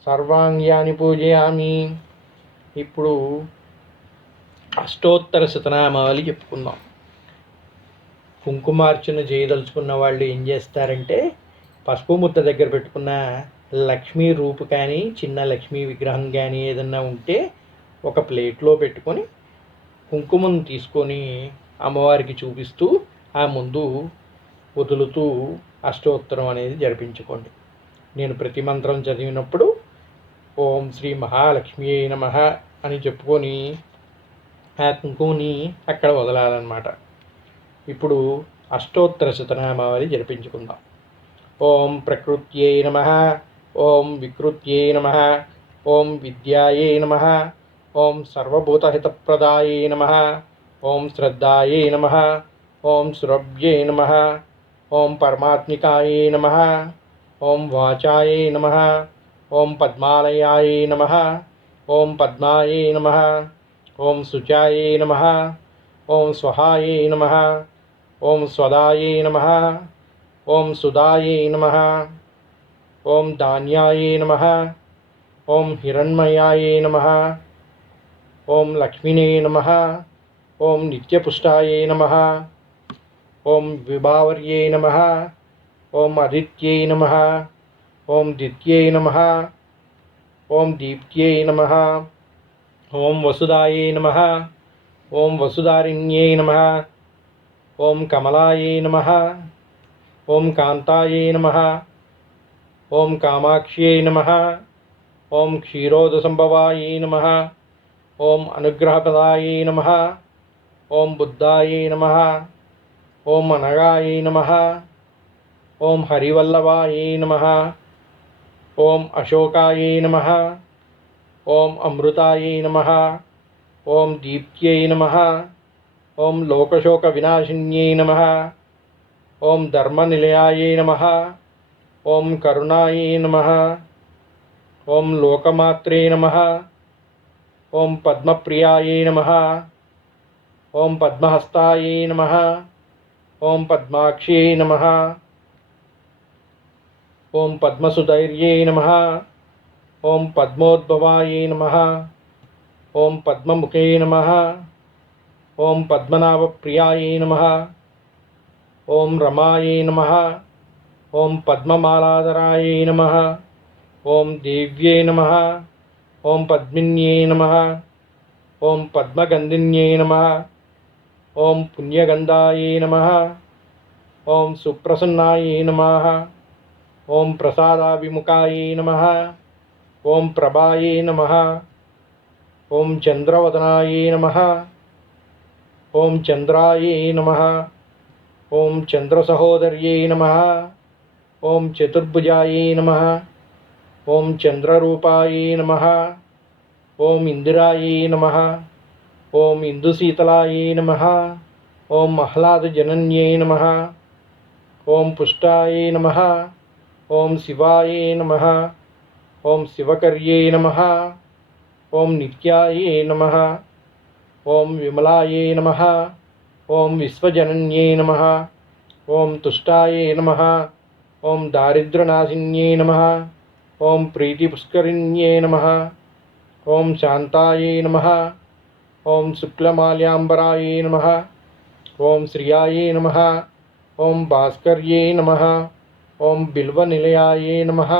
సర్వాంగ్యాని పూజయామి. ఇప్పుడు అష్టోత్తర శతనామావళి చెప్పుకుందాం. కుంకుమార్చన చేయదలుచుకున్న వాళ్ళు ఏం చేస్తారంటే పసుపు ముద్ద దగ్గర పెట్టుకున్న లక్ష్మీ రూపు కానీ చిన్న లక్ష్మీ విగ్రహం కానీ ఏదన్నా ఉంటే ఒక ప్లేట్లో పెట్టుకొని కుంకుమను తీసుకొని అమ్మవారికి చూపిస్తూ ఆ ముందు వదులుతూ అష్టోత్తరం అనేది జరిపించుకోండి. నేను ప్రతి మంత్రం చదివినప్పుడు ఓం శ్రీ మహాలక్ష్మీ నమః అని చెప్పుకొని ఆ కుంకుమని అక్కడ వదలాలన్నమాట. ఇప్పుడు అష్టోత్తర శతనామావళి జరిపించుకుందాం. ఓం ప్రకృత్యై నమః. ఓం వికృత్యై నమః. ఓం విద్యాయై నమః. ఓం సర్వభూతహితప్రదాయై నమః. ఓం శ్రద్ధాయై నమః. ఓం సురభ్యై నమః. ఓం పరమాత్మికాయై నమః. ఓం వాచాయై నమః. ఓం పద్మాలయాయై నమః. ఓం పద్మాయై నమః. ఓం శుచాయై నమః. ఓం స్వహాయై నమః. ఓం స్వదాయై నమః. ఓం సుదాయై నమః. ఓం ధాన్యాయై నమః. ఓం హిరణ్మయాయై నమః. ఓం లక్ష్మినే నమః. ఓం నిత్యపుష్టాయై నమః. ఓం విభావర్యై నమః. ఓం అదిత్యై నమః. ఓం దిత్యై నమః. ఓం దీప్త్యై నమః. ఓం వసుదాయై నమః. ఓం వసుధారిణ్యై నమః. ఓం కమలాయై నమః. ఓం కాంతాయై నమః. ఓం కామాక్ష్యై నమః. ఓం క్షీరోదసంభవాయై నమః. ఓం అనుగ్రహపదాయై నమః. ఓం బుద్ధాయై నమః. ఓం అనగాయై నమః. ఓం హరివల్లభాయై నమః. ఓం అశోకాయై నమః. ఓం అమృతాయై నమః. ఓం దీప్త్యై నమః. ఓం లోకశోక వినాశిన్యై నమః. ఓం ధర్మనిలయాయై నమః. ఓం కరుణాయై నమః. ఓం లోకమాత్రే నమః. ఓం పద్మప్రియాయై నమః. ఓం పద్మహస్తాయై నమః. ఓం పద్మాక్ష్యై నమః. ఓం పద్మసుధైర్యై నమః. ఓం పద్మోద్భవాయే నమః. ఓం పద్మముఖే నమః. ఓం పద్మనాభప్రియాయే నమః. ఓం రమాయే నమః. ఓం పద్మమాలాధరాయే నమః. ఓం దేవ్యే నమః. ఓం పద్మిన్యే నమః. ఓం పద్మగంధిన్యే నమః. ఓం పుణ్యగంధాయే నమః. ఓం సుప్రసన్నాయే నమః. ఓం ప్రసాదాభిముఖాయే నమః. ఓం ప్రభాయే నమః. ఓం చంద్రవదనాయే నమః. ఓం చంద్రాయే నమః. ఓం చంద్రసహోదర్యే నమః. ఓం చతుర్భుజాయే నమః. ఓం చంద్రరూపాయే నమః. ఓం ఇందిరాయే నమః. ఓం ఇందుశీతలాయే నమః. ఓం ఆహ్లాదజనన్యే నమః. ఓం పుష్టాయే నమః. ఓం శివాయే నమః. ఓం శివకర్యే నమః. ఓం నిత్యాయే నమః. ఓం విమలాయే నమః. ఓం విశ్వజనన్యే నమః. ఓం తుష్టాయే నమః. ఓం దారిద్ర్యనాశిన్యే నమః. ఓం ప్రీతిపుష్కరిణ్యే నమః. ఓం శాంతాయే నమః. ఓం శుక్లమాల్యాంబరాయే నమః. ఓం శ్రియాయే నమః. ఓం భాస్కర్యే నమః. ఓం బిల్వనిలయాయే నమః.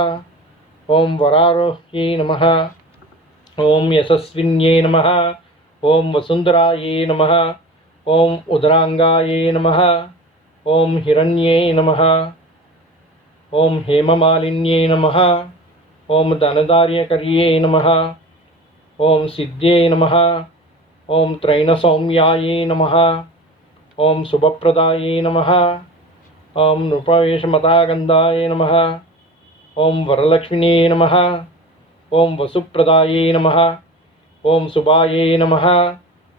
ఓం వరారోహ్యే నమః. ఓం యశస్విన్యే నమః. ఓం వసుంధరాయే నమః. ఓం ఉదరాంగాయే నమః. ఓం హిరణ్యే నమః. ఓం హేమమాలిన్యే నమః. ఓం ధనధార్యకర్యే నమః. ఓం సిద్ధ్యే నమః. ఓం త్రైణసౌమ్యాయే నమః. ఓం శుభప్రదాయే నమః. ఓం నృపవేషమతాగంధాయ నమః. ఓం వరలక్ష్మినే నమః. ఓం వసుప్రదాయే నమః. ఓం శుభాయే నమః.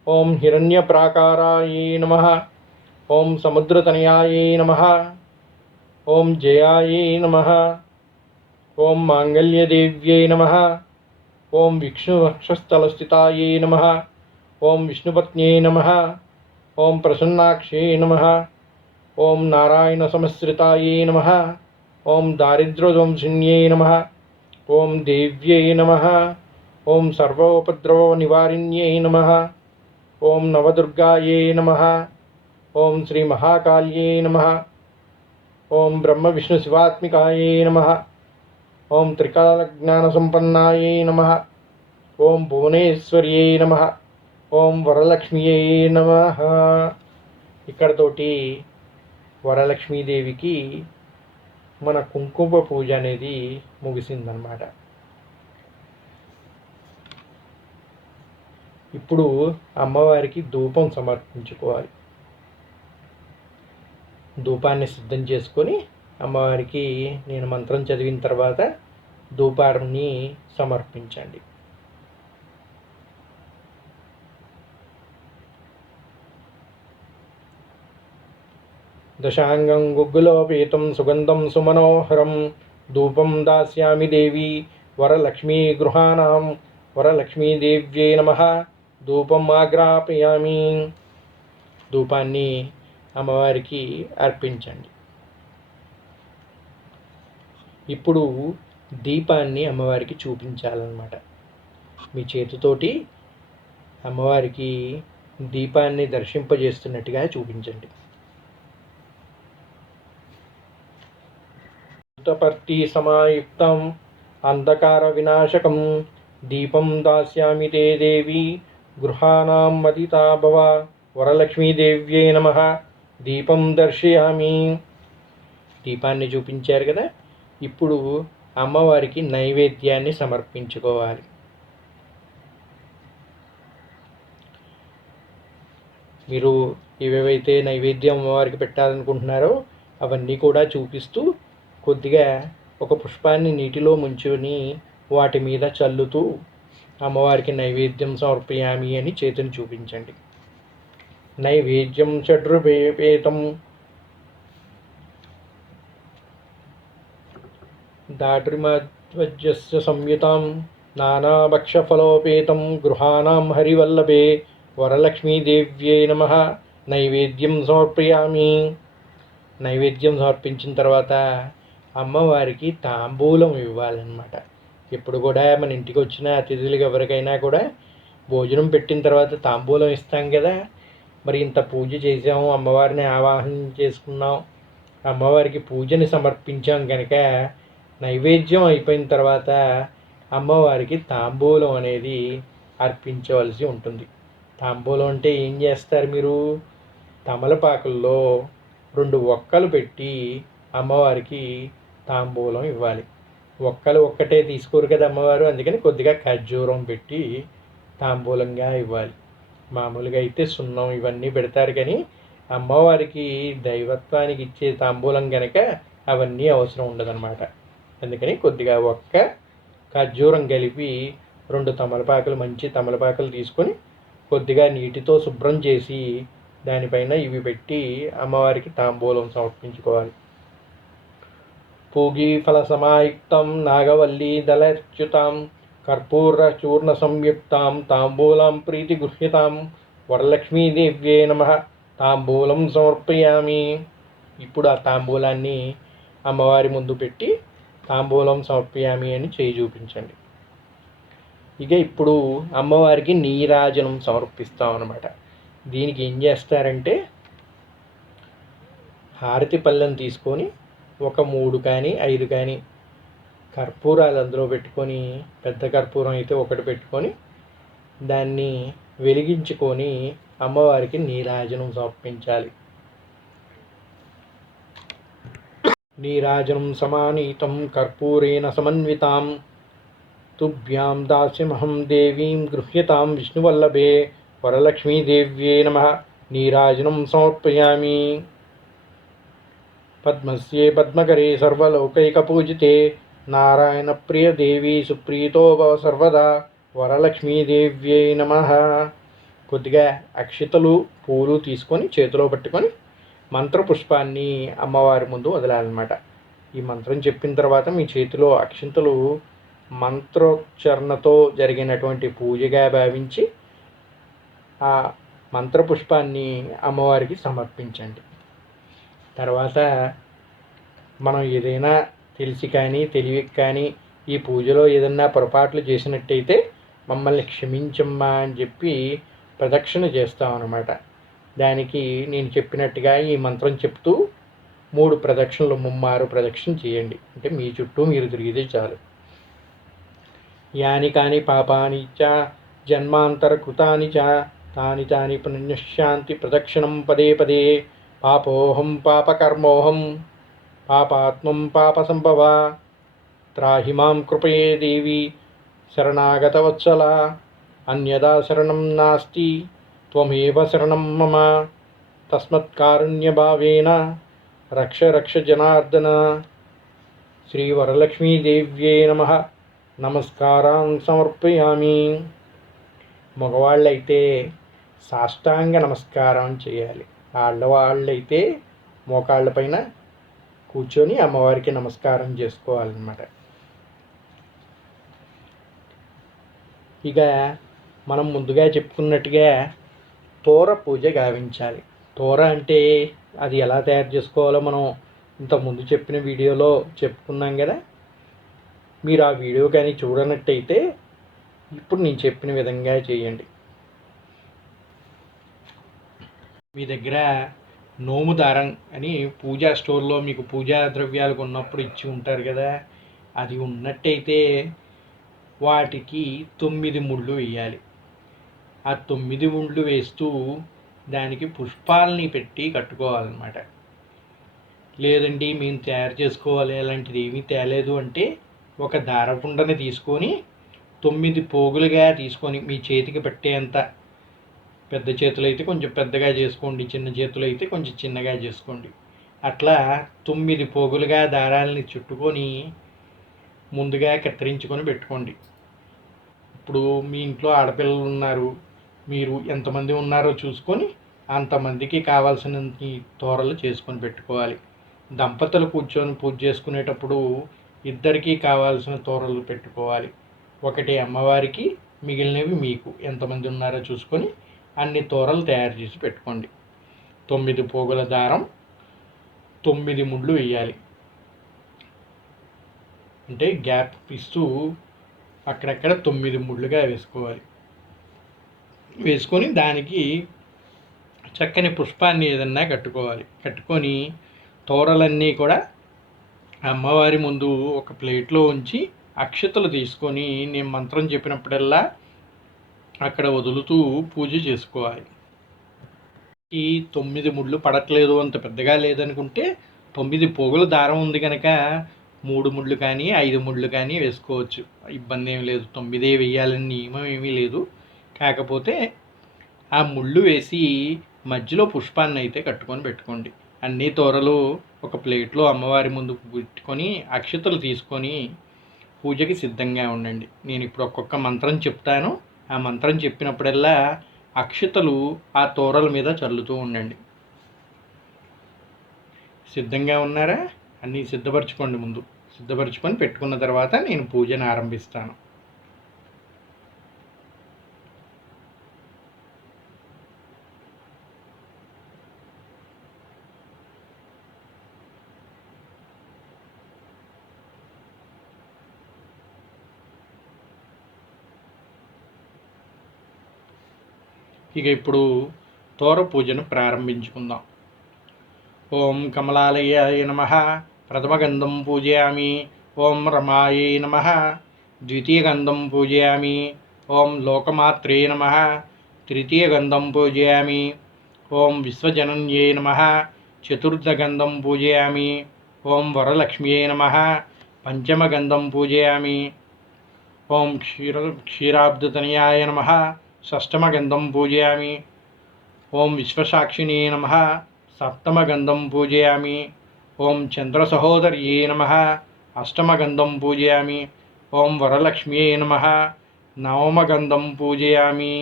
ఓం హిరణ్యప్రాకారాయే నమః. ఓం సముద్రతనయాయే నమః. ఓం జయాయే నమః. ఓం మాంగళ్యదేవ్యై నమః. ఓం విష్ణువక్షస్థలస్థితాయే నమః. ఓం విష్ణుపత్న్యై నమః. ఓం ప్రసన్నాక్షే నమః. ఓం నారాయణసమశ్రితాయే నమః. ఓం దారిద్ర్యధ్వంసిన్యై నమః. ఓం దేవ్యై నమః. ఓం సర్వోపద్రవనివారిణ్యై నమః. ఓం నవదుర్గాయే నమః. ఓం శ్రీ మహాకాళ్యై నమః. ఓం బ్రహ్మ విష్ణు శివాత్మికాయే నమః. ఓం త్రికాలజ్ఞానసంపన్నాయే నమః. ఓం భువనేశ్వర్యై నమః. ఓం వరలక్ష్మ్యై నమః. ఇక్కడతోటి వరలక్ష్మీదేవికి మన కుంకుమ పూజ అనేది ముగిసిందనమాట. ఇప్పుడు అమ్మవారికి ధూపం సమర్పించుకోవాలి. ధూపాన్ని సిద్ధం చేసుకొని అమ్మవారికి నేను మంత్రం చదివిన తర్వాత ధూపాన్ని సమర్పించండి. దశాంగం గుగ్గులోపేతం సుగంధం సుమనోహరం ధూపం దాస్యామి దేవి వరలక్ష్మీ గృహాణం వరలక్ష్మీదేవ్యై నమః. ధూపం ఆగ్రాపయామి. ధూపాన్ని అమ్మవారికి అర్పించండి. ఇప్పుడు దీపాన్ని అమ్మవారికి చూపించాలన్నమాట. మీ చేతితోటి అమ్మవారికి దీపాన్ని దర్శింపజేస్తున్నట్టుగా చూపించండి. భూతపర్తి సమాయుక్తం అంధకార వినాశకం దీపం దాస్యామి తే దేవి గృహాణాం మదితా భవ వరలక్ష్మీదేవ్యై నమః. దీపం దర్శయామి. దీపాన్ని చూపించారు కదా, ఇప్పుడు అమ్మవారికి నైవేద్యాన్ని సమర్పించుకోవాలి. మీరు ఏవేవైతే నైవేద్యం అమ్మవారికి పెట్టాలనుకుంటున్నారో అవన్నీ కూడా చూపిస్తూ కొద్దిగా ఒక పుష్పాన్ని నీటిలో ముంచుని వాటి మీద చల్లుతూ అమ్మవారికి నైవేద్యం సమర్పయామి అని చేతిని చూపించండి. నైవేద్యం షడ్రూపేతం దాడ్రిమధ్వజస్య సంయుతం నానాభక్షఫలోపేతం గృహాణాం హరివల్లభే వరలక్ష్మీదేవ్యై నమః. నైవేద్యం సమర్పయామి. నైవేద్యం సమర్పించిన తర్వాత అమ్మవారికి తాంబూలం ఇవ్వాలన్నమాట. ఎప్పుడు కూడా మన ఇంటికి వచ్చిన అతిథులకు ఎవరికైనా కూడా భోజనం పెట్టిన తర్వాత తాంబూలం ఇస్తాం కదా. మరి ఇంత పూజ చేసాము, అమ్మవారిని ఆవాహన చేసుకున్నాం, అమ్మవారికి పూజని సమర్పించాం కనుక నైవేద్యం అయిపోయిన తర్వాత అమ్మవారికి తాంబూలం అనేది అర్పించవలసి ఉంటుంది. తాంబూలం అంటే ఏం చేస్తారు మీరు? తమలపాకుల్లో 2 ఒక్కలు పెట్టి అమ్మవారికి తాంబూలం ఇవ్వాలి. ఒక్కలు ఒక్కటే తీసుకోరు కదా అమ్మవారు, అందుకని కొద్దిగా ఖర్జూరం పెట్టి తాంబూలంగా ఇవ్వాలి. మామూలుగా అయితే సున్నం ఇవన్నీ పెడతారు, కానీ అమ్మవారికి దైవత్వానికి ఇచ్చే తాంబూలం కనుక అవన్నీ అవసరం ఉండదన్నమాట. అందుకని కొద్దిగా ఒక్క ఖర్జూరం కలిపి 2 తమలపాకులు, మంచి తమలపాకులు తీసుకొని కొద్దిగా నీటితో శుభ్రం చేసి దానిపైన ఇవి పెట్టి అమ్మవారికి తాంబూలం సమర్పించుకోవాలి. పూగీ ఫల సమాయుక్తం నాగవల్లీ దళచ్యుతాం కర్పూర చూర్ణ సంయుక్తాం తాంబూలం ప్రీతి గృహ్యతాం వరలక్ష్మీదేవ్యే నమః తాంబూలం సమర్పయామి. ఇప్పుడు ఆ తాంబూలాన్ని అమ్మవారి ముందు పెట్టి తాంబూలం సమర్పయామి అని చేయి చూపించండి. ఇక ఇప్పుడు అమ్మవారికి నీరాజనం సమర్పిస్తాం అన్నమాట. దీనికి ఏం చేస్తారంటే హారతి పళ్ళెం తీసుకొని ఒక 3 కానీ 5 కానీ కర్పూరాలు అందులో పెట్టుకొని, పెద్ద కర్పూరం అయితే ఒకటి పెట్టుకొని దాన్ని వెలిగించుకొని అమ్మవారికి నీరాజనం సమర్పించాలి. నీరాజనం సమానీతం కర్పూరేణ సమన్వితాం తుభ్యాం దాస్యమహం దేవీం గృహ్యతాం విష్ణువల్లభే వరలక్ష్మీదేవ్యే నమః నీరాజనం సమర్పయామి. పద్మస్యే పద్మకరే సర్వలోకైకపూజితే నారాయణప్రియదేవి సుప్రీతో భవ సర్వదా వరలక్ష్మీదేవ్యే నమః. కొద్దిగా అక్షితలు పూలు తీసుకొని చేతిలో పట్టుకొని మంత్రపుష్పాన్ని అమ్మవారి ముందు వదలాలన్నమాట. ఈ మంత్రం చెప్పిన తర్వాత మీ చేతిలో అక్షింతలు మంత్రోచ్చరణతో జరిగినటువంటి పూజగా భావించి ఆ మంత్రపుష్పాన్ని అమ్మవారికి సమర్పించండి. తర్వాత మనం ఏదైనా తెలిసి కానీ తెలియక కానీ ఈ పూజలో ఏదన్నా పొరపాట్లు చేసినట్టయితే మమ్మల్ని క్షమించమ్మా అని చెప్పి ప్రదక్షిణ చేస్తామన్నమాట. దానికి నేను చెప్పినట్టుగా ఈ మంత్రం చెప్తూ 3 ప్రదక్షిణలు, 3 ప్రదక్షిణ చేయండి. అంటే మీ చుట్టూ మీరు తిరిగితే చాలు. యాని కాని పాపాని చ జన్మాంతర కృతాని చ తాని తాని పుణ్యశాంతి ప్రదక్షిణం పదే పదే పాపోహం పాపకర్మోహం పాపాత్మం పాపసంభవ త్రాహి మాం కృపయే దేవి శరణాగతవత్సల అన్యదా శరణం నాస్తి త్వమేవ శరణం మమ తస్మత్కారుణ్యభావేన రక్ష రక్ష జనార్దన. శ్రీ వరలక్ష్మీదేవ్యే నమః నమస్కారాన్ సమర్పయామి. మగవాళ్ళైతే సాష్టాంగ నమస్కారం చేయాలి, ఆడవాళ్ళైతే మోకాళ్ళ పైన కూర్చొని అమ్మవారికి నమస్కారం చేసుకోవాలన్నమాట. ఇక మనం ముందుగా చెప్పుకున్నట్టుగా తోర పూజ గావించాలి. తోర అంటే అది ఎలా తయారు చేసుకోవాలో మనం ఇంతకుముందు చెప్పిన వీడియోలో చెప్పుకున్నాం కదా. మీరు ఆ వీడియో కానీ చూడనట్టయితే ఇప్పుడు నేను చెప్పిన విధంగా చేయండి. మీ దగ్గర నోము దారం అని పూజా స్టోర్లో మీకు పూజా ద్రవ్యాలు కొన్నప్పుడు ఇచ్చి ఉంటారు కదా, అది ఉన్నట్టయితే వాటికి 9 ముళ్ళు వేయాలి. ఆ 9 ముళ్ళు వేస్తూ దానికి పుష్పాలని పెట్టి కట్టుకోవాలన్నమాట. లేదండి మేము తయారు చేసుకోవాలి, అలాంటిది ఏమీ తేలేదు అంటే ఒక దారపుండని తీసుకొని 9 పోగులుగా తీసుకొని మీ చేతికి పట్టేంత, పెద్ద చేతులు అయితే కొంచెం పెద్దగా చేసుకోండి, చిన్న చేతులు అయితే కొంచెం చిన్నగా చేసుకోండి. అట్లా 9 పోగులుగా దారాలని చుట్టుకొని ముందుగా కత్తిరించుకొని పెట్టుకోండి. ఇప్పుడు మీ ఇంట్లో ఆడపిల్లలు ఉన్నారు, మీరు ఎంతమంది ఉన్నారో చూసుకొని అంతమందికి కావాల్సిన తోరలు చేసుకొని పెట్టుకోవాలి. దంపతులు కూర్చొని పూజ చేసుకునేటప్పుడు ఇద్దరికీ కావాల్సిన తోరలు పెట్టుకోవాలి. ఒకటి అమ్మవారికి, మిగిలినవి మీకు ఎంతమంది ఉన్నారో చూసుకొని అన్ని తోరలు తయారు చేసి పెట్టుకోండి. 9 పోగుల దారం, 9 ముళ్ళు వేయాలి. అంటే గ్యాప్ ఇస్తూ అక్కడక్కడ 9 ముళ్ళుగా వేసుకోవాలి. వేసుకొని దానికి చక్కని పుష్పాన్ని ఏదన్నా కట్టుకోవాలి. కట్టుకొని తోరలన్నీ కూడా అమ్మవారి ముందు ఒక ప్లేట్లో ఉంచి అక్షతలు తీసుకొని నేను మంత్రం చెప్పినప్పుడల్లా అక్కడ వదులుతూ పూజ చేసుకోవాలి. ఈ 9 ముళ్ళు పడట్లేదు, అంత పెద్దగా లేదనుకుంటే 9 పోగుల దారం ఉంది కనుక 3 ముళ్ళు కానీ 5 ముళ్ళు కానీ వేసుకోవచ్చు. ఇబ్బంది ఏమి లేదు. 9 వేయాలని నియమం ఏమీ లేదు. కాకపోతే ఆ ముళ్ళు వేసి మధ్యలో పుష్పాన్ని అయితే కట్టుకొని పెట్టుకోండి. అన్ని తోరలు ఒక ప్లేట్లో అమ్మవారి ముందు పెట్టుకొని అక్షతలు తీసుకొని పూజకి సిద్ధంగా ఉండండి. నేను ఇప్పుడు ఒక్కొక్క మంత్రం చెప్తాను. ఆ మంత్రం చెప్పినప్పుడల్లా అక్షతలు ఆ తోరల మీద చల్లుతూ ఉండండి. సిద్ధంగా ఉన్నారా? అన్నీ సిద్ధపరచుకోండి. ముందు సిద్ధపరచుకొని పెట్టుకున్న తర్వాత నేను పూజను ఆరంభిస్తాను. ఇక ఇప్పుడు తోర పూజను ప్రారంభించుకుందాం. ఓం కమలాలయాయ నమః ప్రథమగంధం పూజయామి. ఓం రమాయై నమః ద్వితీయగంధం పూజయామి. ఓం లోకమాత్రే నమః తృతీయగంధం పూజయామి. ఓం విశ్వజనన్యై నమః చతుర్థగంధం పూజయామి. ఓం వరలక్ష్మ్యై నమః పంచమగంధం పూజయామి. ఓం క్షీరాబ్ధతనయాయ నమః షష్టమగంధం పూజయామి. ఓం విశ్వసాక్షిణే నమః సప్తమగంధం పూజయామి. ఓం చంద్రసహోదర్యే నమః అష్టమగంధం పూజయామి. ఓం వరలక్ష్మ్యై నమః నవమగంధం పూజయామి.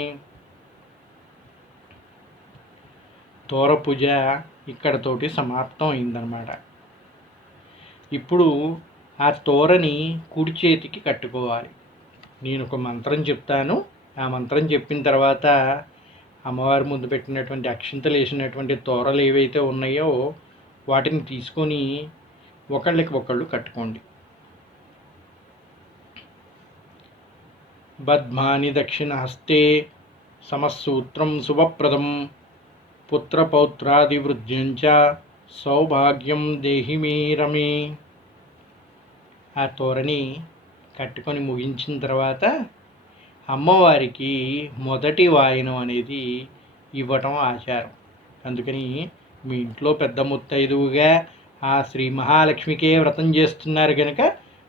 తోర పూజ ఇక్కడతోటి సమాప్తం అయిందనమాట. ఇప్పుడు ఆ తోరని కుడి చేతికి కట్టుకోవాలి. నేను ఒక మంత్రం చెప్తాను. ఆ మంత్రం చెప్పిన తర్వాత అమ్మవారి ముందు పెట్టినటువంటి అక్షింతలు వేసినటువంటి తోరలు ఏవైతే ఉన్నాయో వాటిని తీసుకొని ఒకళ్ళకి ఒకళ్ళు కట్టుకోండి. బద్మాని దక్షిణహస్తే సమసూత్రం శుభప్రదం పుత్రపౌత్రాదివృద్ధ్యంచ సౌభాగ్యం దేహి మే రమే. ఆ తోరని కట్టుకొని ముగించిన తర్వాత అమ్మవారికి మొదటి వాయనం అనేది ఇవ్వటం ఆచారం. అందుకని మీ ఇంట్లో పెద్ద ముత్తైదువుగా ఆ శ్రీ మహాలక్ష్మికే వ్రతం చేస్తున్నారు కనుక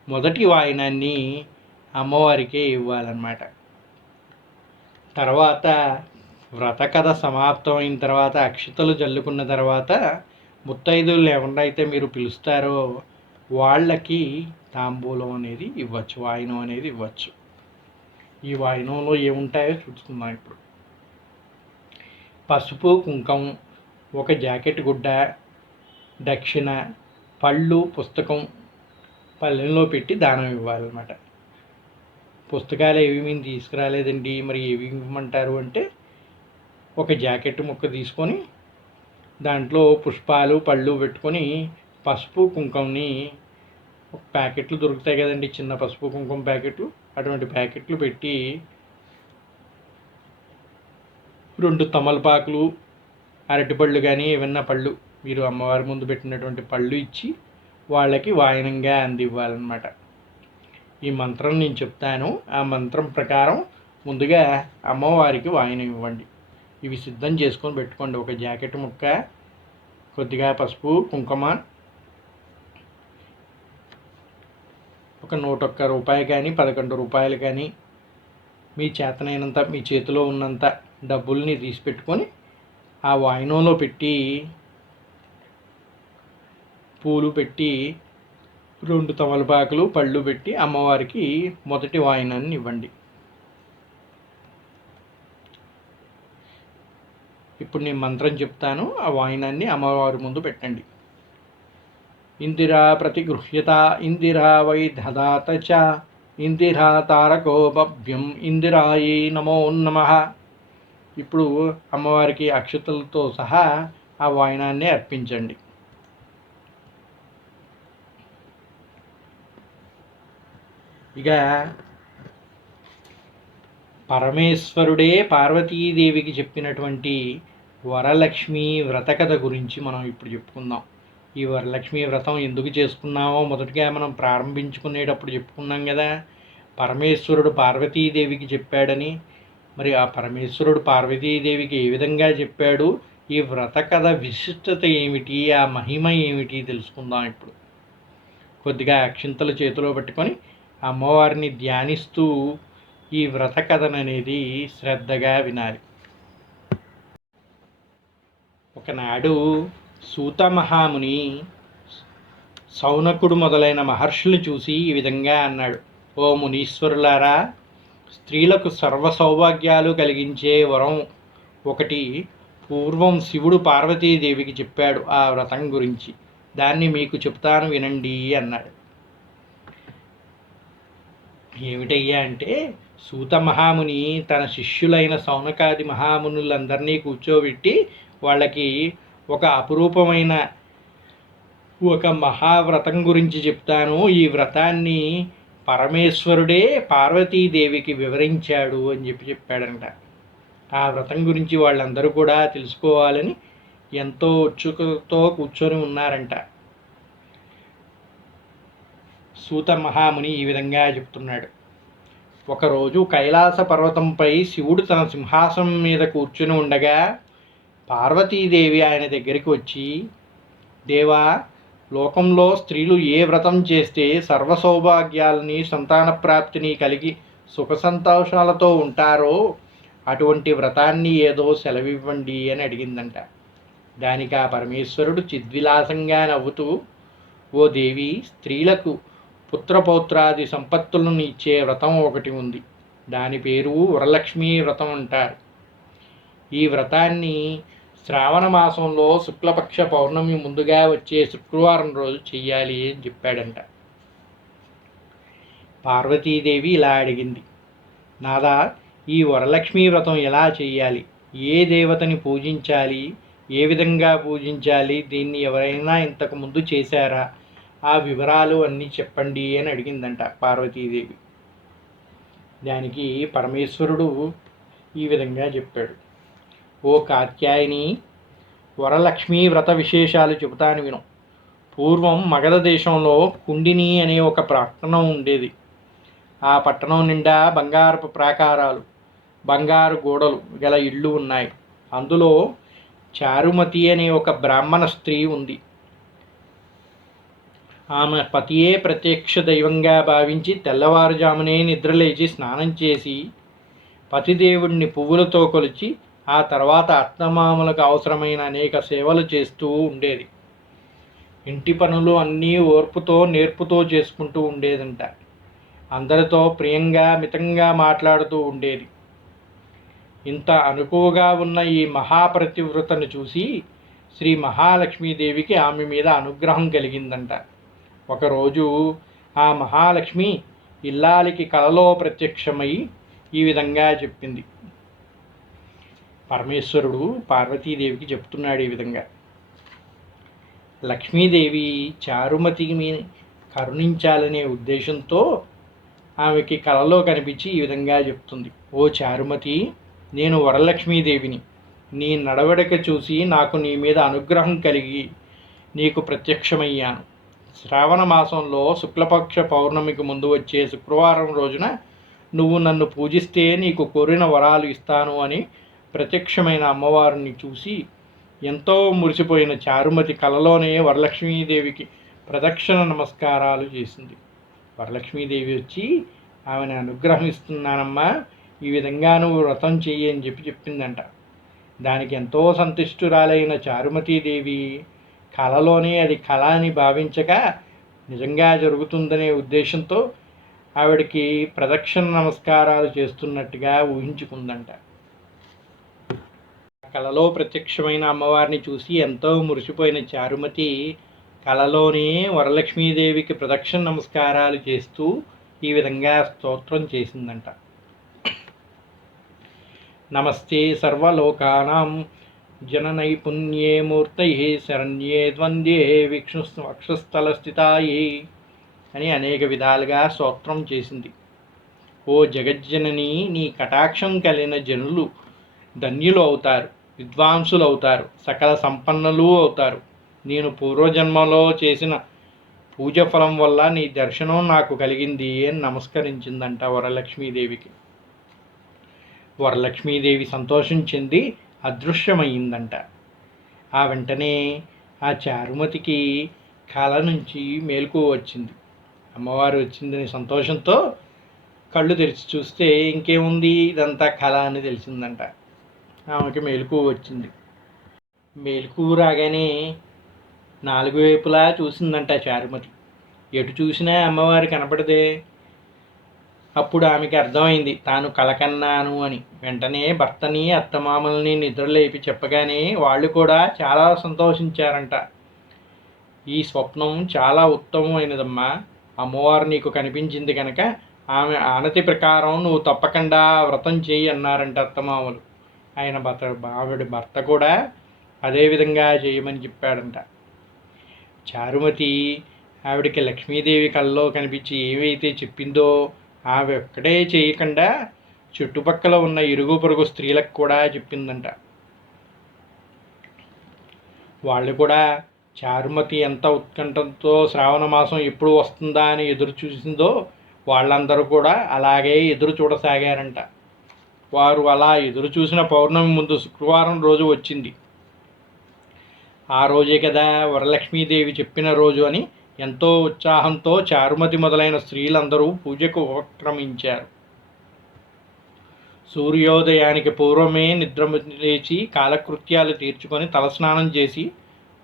మొదటి వాయనాన్ని అమ్మవారికే ఇవ్వాలన్నమాట. తర్వాత వ్రత కథ సమాప్తం అయిన తర్వాత అక్షతలు జల్లుకున్న తర్వాత ముత్తైదువులు ఎవరినైతే అయితే మీరు పిలుస్తారో వాళ్ళకి తాంబూలం అనేది ఇవ్వచ్చు, వాయనం అనేది ఇవ్వచ్చు. ఈ వాయనంలో ఏముంటాయో చూసుకుందాం ఇప్పుడు. పసుపు కుంకం, ఒక జాకెట్ గుడ్డ, దక్షిణ, పళ్ళు, పుస్తకం పళ్ళెంలో పెట్టి దానం ఇవ్వాలన్నమాట. పుస్తకాలు ఏవి మేము తీసుకురాలేదండి, మరి ఏవి ఇవ్వమంటారు అంటే ఒక జాకెట్ ముక్క తీసుకొని దాంట్లో పుష్పాలు పళ్ళు పెట్టుకొని పసుపు కుంకంని ఒక ప్యాకెట్లు దొరుకుతాయి కదండి, చిన్న పసుపు కుంకుమ ప్యాకెట్లు, అటువంటి ప్యాకెట్లు పెట్టి 2 తమలపాకులు, అరటిపళ్ళు కానీ ఏమన్నా పళ్ళు మీరు అమ్మవారి ముందు పెట్టినటువంటి పళ్ళు ఇచ్చి వాళ్ళకి వాయనంగా అందివ్వాలన్నమాట. ఈ మంత్రం నేను చెప్తాను. ఆ మంత్రం ప్రకారం ముందుగా అమ్మవారికి వాయనం ఇవ్వండి. ఇవి సిద్ధం చేసుకొని పెట్టుకోండి. ఒక జాకెట్ ముక్క, కొద్దిగా పసుపు కుంకుమ, ఒక 101 రూపాయి కానీ 11 రూపాయలు కానీ మీ చేతనైనంత, మీ చేతిలో ఉన్నంత డబ్బుల్ని తీసి పెట్టుకొని ఆ వాయనంలో పెట్టి పూలు పెట్టి 2 తమలపాకులు పళ్ళు పెట్టి అమ్మవారికి మొదటి వాయనాన్ని ఇవ్వండి. ఇప్పుడు నేను మంత్రం చెప్తాను. ఆ వాయనాన్ని అమ్మవారి ముందు పెట్టండి. ఇందిరా ప్రతిగృహ్యత ఇందిరా వై దదాత చ ఇందిరా తారకోపభ్యం ఇందిరాయై నమో నమః. ఇప్పుడు అమ్మవారికి అక్షతలతో సహా ఆ వాయనాన్ని అర్పించండి. ఇక పరమేశ్వరుడే పార్వతీదేవికి చెప్పినటువంటి వరలక్ష్మి వ్రత కథ గురించి మనం ఇప్పుడు చెప్పుకుందాం. ఈ వరలక్ష్మి వ్రతం ఎందుకు చేసుకున్నామో మొదటిగా మనం ప్రారంభించుకునేటప్పుడు చెప్పుకున్నాం కదా. పరమేశ్వరుడు పార్వతీదేవికి చెప్పాడని. మరి ఆ పరమేశ్వరుడు పార్వతీదేవికి ఏ విధంగా చెప్పాడు, ఈ వ్రత కథ విశిష్టత ఏమిటి, ఆ మహిమ ఏమిటి తెలుసుకుందాం. ఇప్పుడు కొద్దిగా అక్షింతలు చేతిలో పట్టుకొని అమ్మవారిని ధ్యానిస్తూ ఈ వ్రత కథననేది శ్రద్ధగా వినాలి. ఒకనాడు సూత మహాముని సౌనకుడు మొదలైన మహర్షులు చూసి ఈ విధంగా అన్నాడు. ఓ మునీశ్వరులారా, స్త్రీలకు సర్వ సౌభాగ్యాలు కలిగించే వరం ఒకటి పూర్వం శివుడు పార్వతీదేవికి చెప్పాడు. ఆ వ్రతం గురించి దాన్ని మీకు చెప్తాను వినండి అన్నాడు. ఏమిటయ్యా అంటే, సూత మహాముని తన శిష్యులైన సౌనకాది మహామునులందరినీ కూర్చోబెట్టి వాళ్ళకి ఒక అపురూపమైన ఒక మహావ్రతం గురించి చెప్తాను. ఈ వ్రతాన్ని పరమేశ్వరుడే పార్వతీదేవికి వివరించాడు అని చెప్పాడంట. ఆ వ్రతం గురించి వాళ్ళందరూ కూడా తెలుసుకోవాలని ఎంతో ఉత్సుకతతో కూర్చొని ఉన్నారంట. సూత మహాముని ఈ విధంగా చెప్తున్నాడు. ఒకరోజు కైలాస పర్వతంపై శివుడు తన సింహాసనం మీద కూర్చుని ఉండగా పార్వతీదేవి ఆయన దగ్గరికి వచ్చి, దేవా, లోకంలో స్త్రీలు ఏ వ్రతం చేస్తే సర్వ సౌభాగ్యాలని సంతాన ప్రాప్తిని కలిగి సుఖ సంతోషాలతో ఉంటారో అటువంటి వ్రతాన్ని ఏదో సెలవివ్వండి అని అడిగిందంట. దానికి ఆ పరమేశ్వరుడు చిద్విలాసంగా నవ్వుతూ, ఓ దేవి, స్త్రీలకు పుత్రపౌత్రాది సంపత్తులను ఇచ్చే వ్రతం ఒకటి ఉంది. దాని పేరు వరలక్ష్మీ వ్రతం అంటారు. ఈ వ్రతాన్ని శ్రావణ మాసంలో శుక్లపక్ష పౌర్ణమి ముందుగా వచ్చే శుక్రవారం రోజు చెయ్యాలి అని చెప్పాడంట. పార్వతీదేవి ఇలా అడిగింది, నాదా, ఈ వరలక్ష్మీ వ్రతం ఎలా చెయ్యాలి, ఏ దేవతని పూజించాలి, ఏ విధంగా పూజించాలి, దీన్ని ఎవరైనా ఇంతకు ముందు చేశారా, ఆ వివరాలు అన్నీ చెప్పండి అని అడిగిందంట పార్వతీదేవి. దానికి పరమేశ్వరుడు ఈ విధంగా చెప్పాడు. ఓ కాత్యాయని, వరలక్ష్మీ వ్రత విశేషాలు చెబుతాను విను. పూర్వం మగధ దేశంలో కుండిని అనే ఒక పట్టణం ఉండేది. ఆ పట్టణం నిండా బంగారపు ప్రాకారాలు, బంగారు గోడలు గల ఇళ్ళు ఉన్నాయి. అందులో చారుమతి అనే ఒక బ్రాహ్మణ స్త్రీ ఉంది. ఆమె పతియే ప్రత్యక్ష దైవంగా భావించి తెల్లవారుజామునే నిద్రలేచి స్నానం చేసి పతిదేవుడిని పువ్వులతో కొలిచి ఆ తర్వాత అత్తమామలకు అవసరమైన అనేక సేవలు చేస్తూ ఉండేది. ఇంటి పనులు అన్నీ ఓర్పుతో నేర్పుతో చేసుకుంటూ ఉండేదంట. అందరితో ప్రియంగా మితంగా మాట్లాడుతూ ఉండేది. ఇంత అనుకువగా ఉన్న ఈ మహాపతివ్రతను చూసి శ్రీ మహాలక్ష్మీదేవికి ఆమె మీద అనుగ్రహం కలిగిందంట. ఒకరోజు ఆ మహాలక్ష్మి ఇల్లాలికి కలలో ప్రత్యక్షమై ఈ విధంగా చెప్పింది. పరమేశ్వరుడు పార్వతీదేవికి చెప్తున్నాడు ఈ విధంగా, లక్ష్మీదేవి చారుమతిని కరుణించాలనే ఉద్దేశంతో ఆమెకి కలలో కనిపించి ఈ విధంగా చెప్తుంది. ఓ చారుమతి, నేను వరలక్ష్మీదేవిని. నీ నడవడిక చూసి నాకు నీ మీద అనుగ్రహం కలిగి నీకు ప్రత్యక్షమయ్యాను. శ్రావణ మాసంలో శుక్లపక్ష పౌర్ణమికి ముందు వచ్చే శుక్రవారం రోజున నువ్వు నన్ను పూజిస్తే నీకు కోరిన వరాలు ఇస్తాను అని ప్రత్యక్షమైన అమ్మవారిని చూసి ఎంతో మురిసిపోయిన చారుమతి కలలోనే వరలక్ష్మీదేవికి ప్రదక్షిణ నమస్కారాలు చేసింది. వరలక్ష్మీదేవి వచ్చి ఆమెను అనుగ్రహిస్తున్నానమ్మా, ఈ విధంగా నువ్వు వ్రతం చెయ్యి అని చెప్పిందంట. దానికి ఎంతో సంతుష్టురాలైన చారుమతీదేవి కళలోనే అది కళ అని భావించక నిజంగా జరుగుతుందనే ఉద్దేశంతో ఆవిడికి ప్రదక్షిణ నమస్కారాలు చేస్తున్నట్టుగా ఊహించుకుందంట. కళలో ప్రత్యక్షమైన అమ్మవారిని చూసి ఎంతో మురిసిపోయిన చారుమతి కళలోనే వరలక్ష్మీదేవికి ప్రదక్షిణ నమస్కారాలు చేస్తూ ఈ విధంగా స్తోత్రం చేసిందంట. నమస్తే సర్వలోకానాం జననైపుణ్యే మూర్తయే శరణ్యే ద్వంద్వే విష్ణు వక్షస్థల స్థితాయే అని అనేక విధాలుగా స్తోత్రం చేసింది. ఓ జగజ్జనని, నీ కటాక్షం కలిగిన జనులు ధన్యులు అవుతారు, విద్వాంసులు అవుతారు, సకల సంపన్నులు అవుతారు. నేను పూర్వజన్మలో చేసిన పూజ ఫలం వల్ల నీ దర్శనం నాకు కలిగింది అని నమస్కరించిందంట వరలక్ష్మీదేవికి. వరలక్ష్మీదేవి సంతోషం చెంది అదృశ్యమయ్యిందంట. ఆ వెంటనే ఆ చారుమతికి కళ నుంచి మేలుకు వచ్చింది. అమ్మవారు వచ్చిందని సంతోషంతో కళ్ళు తెరిచి చూస్తే ఇంకేముంది, ఇదంతా కళ అని తెలిసిందంట. ఆమెకి మెలకు వచ్చింది. మెలకు రాగానే నాలుగు వైపులా చూసిందంట చారుమతి. ఎటు చూసినా అమ్మవారి కనపడదే. అప్పుడు ఆమెకి అర్థమైంది తాను కలకన్నాను అని. వెంటనే భర్తని అత్తమామల్ని నిద్రలేపి చెప్పగానే వాళ్ళు కూడా చాలా సంతోషించారంట. ఈ స్వప్నం చాలా ఉత్తమమైనదమ్మా. అమ్మవారు నీకు కనిపించింది కనుక ఆమె ఆనతి ప్రకారం నువ్వు తప్పకుండా వ్రతం చేయి అన్నారంట అత్తమామలు. ఆవిడ భర్త కూడా అదేవిధంగా చేయమని చెప్పాడంట. చారుమతి ఆవిడకి లక్ష్మీదేవి కళ్ళలో కనిపించి ఏవైతే చెప్పిందో ఆమె ఒక్కడే చేయకుండా చుట్టుపక్కల ఉన్న ఇరుగు పొరుగు స్త్రీలకు కూడా చెప్పిందంట. వాళ్ళు కూడా చారుమతి ఎంత ఉత్కంఠంతో శ్రావణ మాసం ఎప్పుడు వస్తుందా అని ఎదురు చూసిందో వాళ్ళందరూ కూడా అలాగే ఎదురు చూడసాగారంట. వారు అలా ఎదురు చూసిన పౌర్ణమి ముందు శుక్రవారం రోజు వచ్చింది. ఆ రోజే కదా వరలక్ష్మీదేవి చెప్పిన రోజు అని ఎంతో ఉత్సాహంతో చారుమతి మొదలైన స్త్రీలందరూ పూజకు ఉపక్రమించారు. సూర్యోదయానికి పూర్వమే నిద్ర లేచి కాలకృత్యాలు తీర్చుకొని తలస్నానం చేసి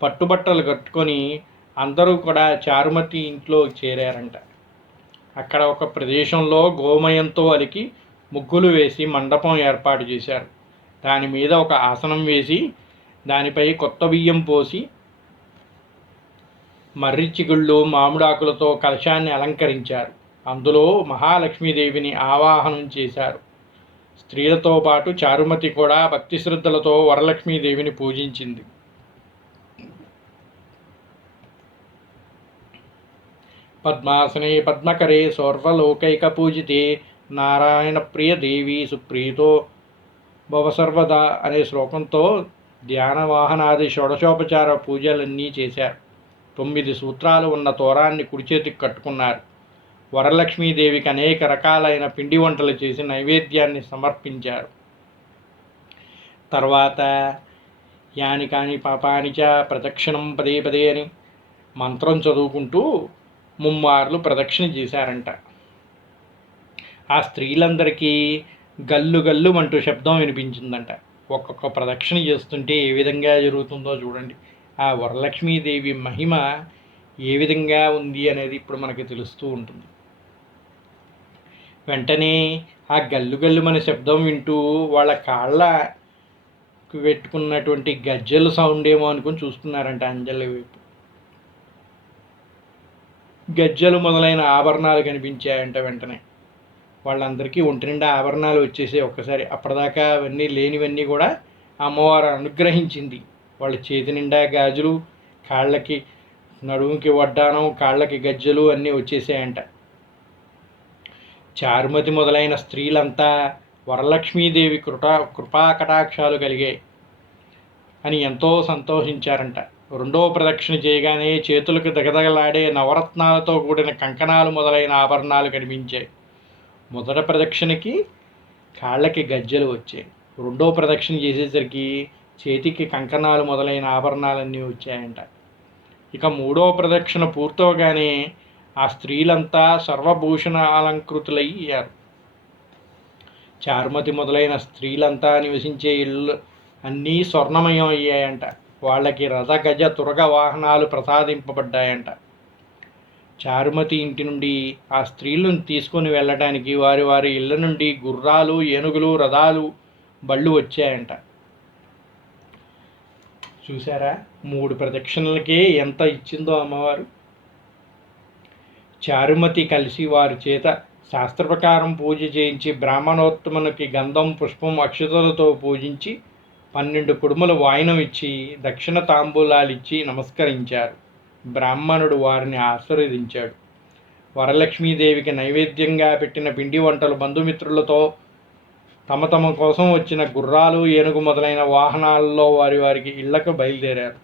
పట్టుబట్టలు కట్టుకొని అందరూ కూడా చారుమతి ఇంట్లో చేరారంట. అక్కడ ఒక ప్రదేశంలో గోమయంతో అలికి ముగ్గులు వేసి మండపం ఏర్పాటు చేశారు. దాని మీద ఒక ఆసనం వేసి దానిపై కొత్త బియ్యం పోసి మర్రిచిగుళ్ళు మామిడాకులతో కలశాన్ని అలంకరించారు. అందులో మహాలక్ష్మీదేవిని ఆవాహనం చేశారు. స్త్రీలతో పాటు చారుమతి కూడా భక్తి శ్రద్ధలతో వరలక్ష్మీదేవిని పూజించింది. పద్మాసనే పద్మకరే సర్వలోకైక పూజితే నారాయణ ప్రియ దేవి సుప్రీతో భవసర్వదా అనే శ్లోకంతో ధ్యాన వాహనాది షోడశోపచార పూజలన్నీ చేశారు. 9 సూత్రాలు ఉన్న తోరాన్ని కుడి చేతికి కట్టుకున్నారు. వరలక్ష్మీదేవికి అనేక రకాలైన పిండి వంటలు చేసి నైవేద్యాన్ని సమర్పించారు. తర్వాత యాని కాని పాపానిచ ప్రదక్షిణం పదే పదే అని మంత్రం చదువుకుంటూ ముమ్మార్లు ప్రదక్షిణ చేశారంట. ఆ స్త్రీలందరికీ గల్లు గల్లు అంటూ శబ్దం వినిపించిందంట. ఒక్కొక్క ప్రదక్షిణ చేస్తుంటే ఏ విధంగా జరుగుతుందో చూడండి. ఆ వరలక్ష్మీదేవి మహిమ ఏ విధంగా ఉంది అనేది ఇప్పుడు మనకి తెలుస్తూ ఉంటుంది. వెంటనే ఆ గల్లు గల్లు మన శబ్దం వింటూ వాళ్ళ కాళ్ళకు పెట్టుకున్నటువంటి గజ్జెల సౌండ్ ఏమో అనుకుని చూస్తున్నారంట అంజలి వైపు. గజ్జెలు మొదలైన ఆభరణాలు కనిపించాయంట. వెంటనే వాళ్ళందరికీ ఒంటి నిండా ఆభరణాలు వచ్చేసి ఒక్కసారి అప్పటిదాకా అవన్నీ లేనివన్నీ కూడా అమ్మవారు అనుగ్రహించింది. వాళ్ళ చేతి నిండా గాజులు, కాళ్ళకి నడుముకి వడ్డానం, కాళ్ళకి గజ్జెలు అన్నీ వచ్చేసాయంట. చారుమతి మొదలైన స్త్రీలంతా వరలక్ష్మీదేవి కృపా కటాక్షాలు కలిగాయి అని ఎంతో సంతోషించారంట. రెండో ప్రదక్షిణ చేయగానే చేతులకు దగదగలాడే నవరత్నాలతో కూడిన కంకణాలు మొదలైన ఆభరణాలు కనిపించాయి. మొదటి ప్రదక్షిణకి కాళ్ళకి గజ్జెలు వచ్చాయి. రెండో ప్రదక్షిణ చేసేసరికి చేతికి కంకణాలు మొదలైన ఆభరణాలన్నీ వచ్చాయంట. ఇక మూడో ప్రదక్షిణ పూర్తవగానే ఆ స్త్రీలంతా సర్వభూషణ అలంకృతులయ్యారు. చారుమతి మొదలైన స్త్రీలంతా నివసించే ఇళ్ళు అన్నీ స్వర్ణమయం అయ్యాయంట. వాళ్ళకి రథ గజ తురగ వాహనాలు ప్రసాదింపబడ్డాయంట. చారుమతి ఇంటి నుండి ఆ స్త్రీలను తీసుకొని వెళ్ళటానికి వారి వారి ఇళ్ళ నుండి గుర్రాలు, ఏనుగులు, రథాలు, బళ్ళు వచ్చాయంట. చూసారా 3 ప్రదక్షిణలకే ఎంత ఇచ్చిందో అమ్మవారు. చారుమతి కలిసి వారి చేత శాస్త్ర ప్రకారం పూజ చేయించి బ్రాహ్మణోత్తమునికి గంధం, పుష్పం, అక్షతలతో పూజించి 12 కుడుముల వాయినం ఇచ్చి దక్షిణ తాంబూలాలిచ్చి నమస్కరించారు. బ్రాహ్మణుడు వారిని ఆశీర్వదించాడు. వరలక్ష్మీదేవికి నైవేద్యంగా పెట్టిన పిండి వంటలు బంధుమిత్రులతో తమ కోసం వచ్చిన గుర్రాలు, ఏనుగు మొదలైన వాహనాల్లో వారికి ఇళ్లకు బయలుదేరారు.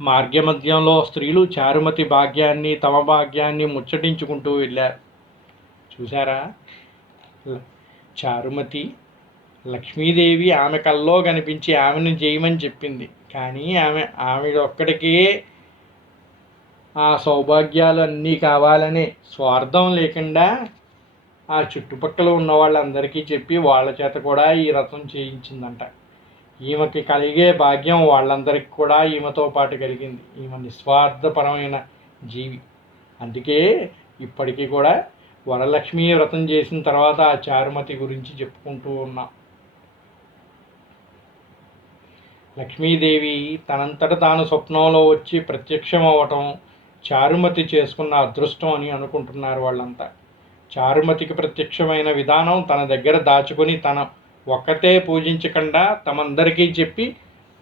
మార్గమధ్యంలో స్త్రీలు చారుమతి భాగ్యాన్ని, తమ భాగ్యాన్ని ముచ్చటించుకుంటూ వెళ్ళారు. చూసారా, చారుమతి లక్ష్మీదేవి ఆమె కల్లో కనిపించి ఆమెను చేయమని చెప్పింది. కానీ ఆమె ఒక్కడికే ఆ సౌభాగ్యాలు అన్నీ కావాలని స్వార్థం లేకుండా ఆ చుట్టుపక్కల ఉన్న వాళ్ళందరికీ చెప్పి వాళ్ళ చేత కూడా ఈ వ్రతం చేయించిందంట. ఈమెకి కలిగే భాగ్యం వాళ్ళందరికీ కూడా ఈమెతో పాటు కలిగింది. ఈమె నిస్వార్థపరమైన జీవి. అందుకే ఇప్పటికీ కూడా వరలక్ష్మీ వ్రతం చేసిన తర్వాత ఆ చారుమతి గురించి చెప్పుకుంటూ ఉన్నాం. లక్ష్మీదేవి తనంతట తాను స్వప్నంలో వచ్చి ప్రత్యక్షం అవ్వటం చారుమతి చేసుకున్న అదృష్టం అని అనుకుంటున్నారు వాళ్ళంతా. చారుమతికి ప్రత్యక్షమైన విధానం తన దగ్గర దాచుకొని తన ఒక్కతే పూజించకుండా తమందరికీ చెప్పి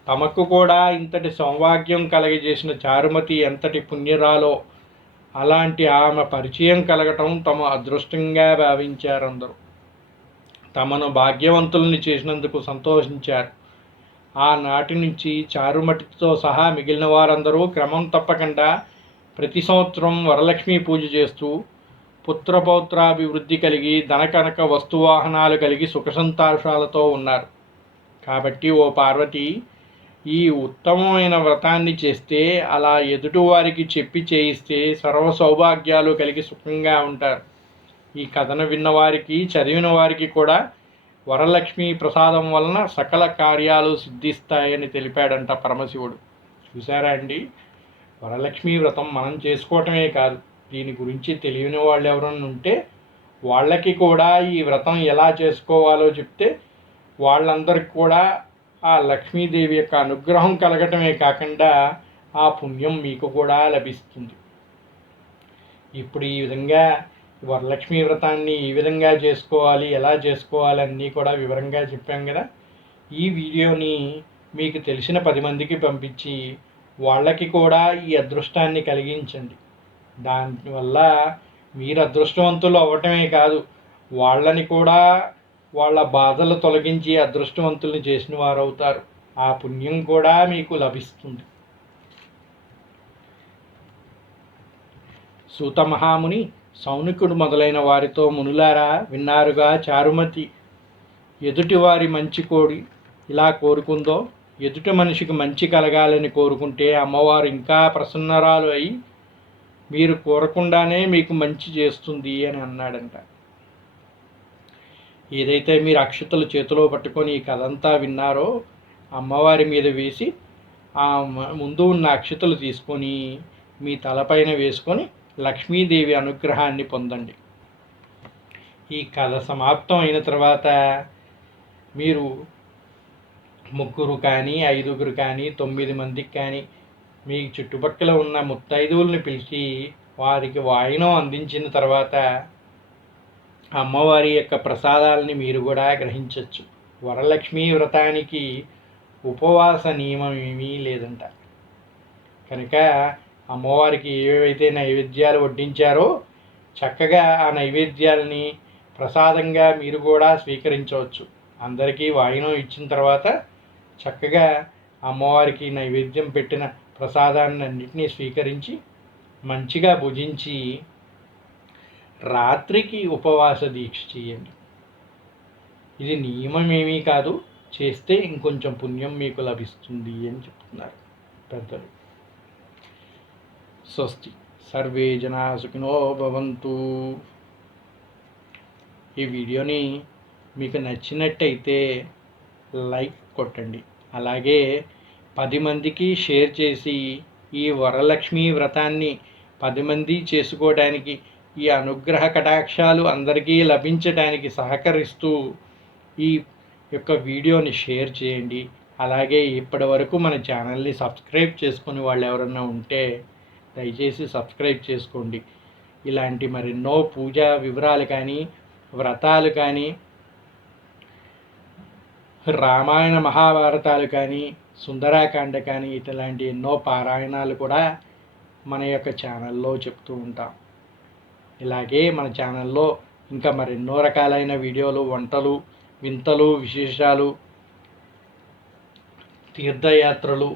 తమకు కూడా ఇంతటి సౌభాగ్యం కలిగజేసిన చారుమతి ఎంతటి పుణ్యరాలో, అలాంటి ఆమె పరిచయం కలగటం తమ అదృష్టంగా భావించారు. అందరూ తమను భాగ్యవంతుల్ని చేసినందుకు సంతోషించారు. ఆనాటి నుంచి చారుమతితో సహా మిగిలిన వారందరూ క్రమం తప్పకుండా ప్రతి సంవత్సరం వరలక్ష్మీ పూజ చేస్తూ పుత్రపౌత్రాభివృద్ధి కలిగి ధనకనక వస్తువాహనాలు కలిగి సుఖ సంతోషాలతో ఉన్నారు. కాబట్టి ఓ పార్వతి, ఈ ఉత్తమమైన వ్రతాన్ని చేస్తే, అలా ఎదుటివారికి చెప్పి చేయిస్తే సర్వ సౌభాగ్యాలు కలిగి సుఖంగా ఉంటారు. ఈ కథను విన్నవారికి, చదివిన వారికి కూడా వరలక్ష్మి ప్రసాదం వలన సకల కార్యాలు సిద్ధిస్తాయని తెలిపాడంట పరమశివుడు. చూసారా అండి, వరలక్ష్మీ వ్రతం మనం చేసుకోవటమే కాదు, దీని గురించి తెలియని వాళ్ళు ఎవరైనా ఉంటే వాళ్ళకి కూడా ఈ వ్రతం ఎలా చేసుకోవాలో చెప్తే వాళ్ళందరికీ కూడా ఆ లక్ష్మీదేవి యొక్క అనుగ్రహం కలగటమే కాకుండా ఆ పుణ్యం మీకు కూడా లభిస్తుంది. ఇప్పుడు ఈ విధంగా వరలక్ష్మీ వ్రతాన్ని ఈ విధంగా చేసుకోవాలి, ఎలా చేసుకోవాలి అన్నీ కూడా వివరంగా చెప్పాం కదా. ఈ వీడియోని మీకు తెలిసిన 10 మందికి పంపించి వాళ్ళకి కూడా ఈ అదృష్టాన్ని కలిగించండి. దానివల్ల మీరు అదృష్టవంతులు అవ్వటమే కాదు, వాళ్ళని కూడా వాళ్ళ బాధలు తొలగించి అదృష్టవంతుల్ని చేసిన వారు అవుతారు. ఆ పుణ్యం కూడా మీకు లభిస్తుంది. సూత మహాముని సౌనికుడు మొదలైన వారితో, మునులారా విన్నారుగా, చారుమతి ఎదుటి వారి మంచి కోరి ఇలా కోరుకుందో, ఎదుటి మనిషికి మంచి కలగాలని కోరుకుంటే అమ్మవారు ఇంకా ప్రసన్నరాలు అయి మీరు కోరకుండానే మీకు మంచి చేస్తుంది అని అన్నాడంట. ఏదైతే మీరు అక్షతలు చేతిలో పట్టుకొని ఈ కథంతా విన్నారో అమ్మవారి మీద వేసి ఆ ముందు ఉన్న అక్షతలు తీసుకొని మీ తలపైన వేసుకొని లక్ష్మీదేవి అనుగ్రహాన్ని పొందండి. ఈ కథ సమాప్తం అయిన తర్వాత మీరు 3 కానీ 5 కానీ 9 మందికి కానీ మీ చుట్టుపక్కల ఉన్న ముత్తైదువుల్ని పిలిచి వారికి వాయినం అందించిన తర్వాత అమ్మవారి యొక్క ప్రసాదాలని మీరు కూడా గ్రహించవచ్చు. వరలక్ష్మీ వ్రతానికి ఉపవాస నియమం ఏమీ లేదంట. కనుక అమ్మవారికి ఏవైతే నైవేద్యాలు వడ్డించారో చక్కగా ఆ నైవేద్యాలని ప్రసాదంగా మీరు కూడా స్వీకరించవచ్చు. అందరికీ వాయినం ఇచ్చిన తర్వాత చక్కగా అమ్మవారికి నైవేద్యం పెట్టిన ప్రసాదాన్ని అన్నింటినీ స్వీకరించి మంచిగా భుజించి రాత్రికి ఉపవాస దీక్ష చేయండి. ఇది నియమమేమీ కాదు, చేస్తే ఇంకొంచెం పుణ్యం మీకు లభిస్తుంది అని చెప్తున్నారు పెద్దలు. స్వస్తి. సర్వే జనా సుఖినో భవంతు. ఈ వీడియోని మీకు నచ్చినట్టయితే లైక్ కొట్టండి. అలాగే 10 మందికి షేర్ చేసి ఈ వరలక్ష్మీ వ్రతాన్ని 10 మంది చేసుకోవడానికి, ఈ అనుగ్రహ కటాక్షాలు అందరికీ లభించడానికి సహకరిస్తూ ఈ యొక్క వీడియోని షేర్ చేయండి. అలాగే ఇప్పటి వరకు మన ఛానల్ని సబ్స్క్రైబ్ చేసుకుని వాళ్ళు ఎవరన్నా ఉంటే దయచేసి సబ్స్క్రైబ్ చేసుకోండి. ఇలాంటి మరెన్నో పూజా వివరాలు కానీ, వ్రతాలు కానీ, రామాయణ మహాభారతాలు కానీ, సుందరాకాండ కానీ, ఇట్లాంటి ఎన్నో పారాయణాలు కూడా మన యొక్క ఛానల్లో చెప్తూ ఉంటాం. ఇలాగే మన ఛానల్లో ఇంకా మరెన్నో రకాలైన వీడియోలు, వంటలు, వింతలు, విశేషాలు, తీర్థయాత్రలు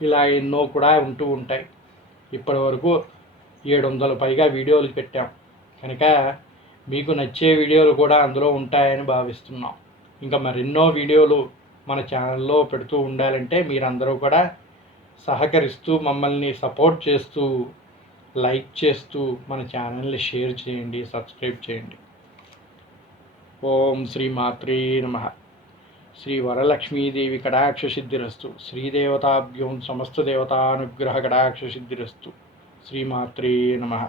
ఇలా ఎన్నో కూడా ఉంటూ ఉంటాయి. ఇప్పటి వరకు 700 పైగా వీడియోలు పెట్టాం కనుక మీకు నచ్చే వీడియోలు కూడా అందులో ఉంటాయని భావిస్తున్నాం. ఇంకా మరెన్నో వీడియోలు మన ఛానల్లో పెడుతూ ఉండాలంటే మీరందరూ కూడా సహకరిస్తూ మమ్మల్ని సపోర్ట్ చేస్తూ లైక్ చేస్తూ మన ఛానల్ని షేర్ చేయండి, సబ్స్క్రైబ్ చేయండి. ఓం శ్రీ మాత్రే నమః. శ్రీ వరలక్ష్మీదేవి కటాక్ష సిద్ధిరస్తు. శ్రీదేవతాభ్యం సమస్త దేవతానుగ్రహ కటాక్ష సిద్ధిరస్తు. శ్రీమాత్రే నమః.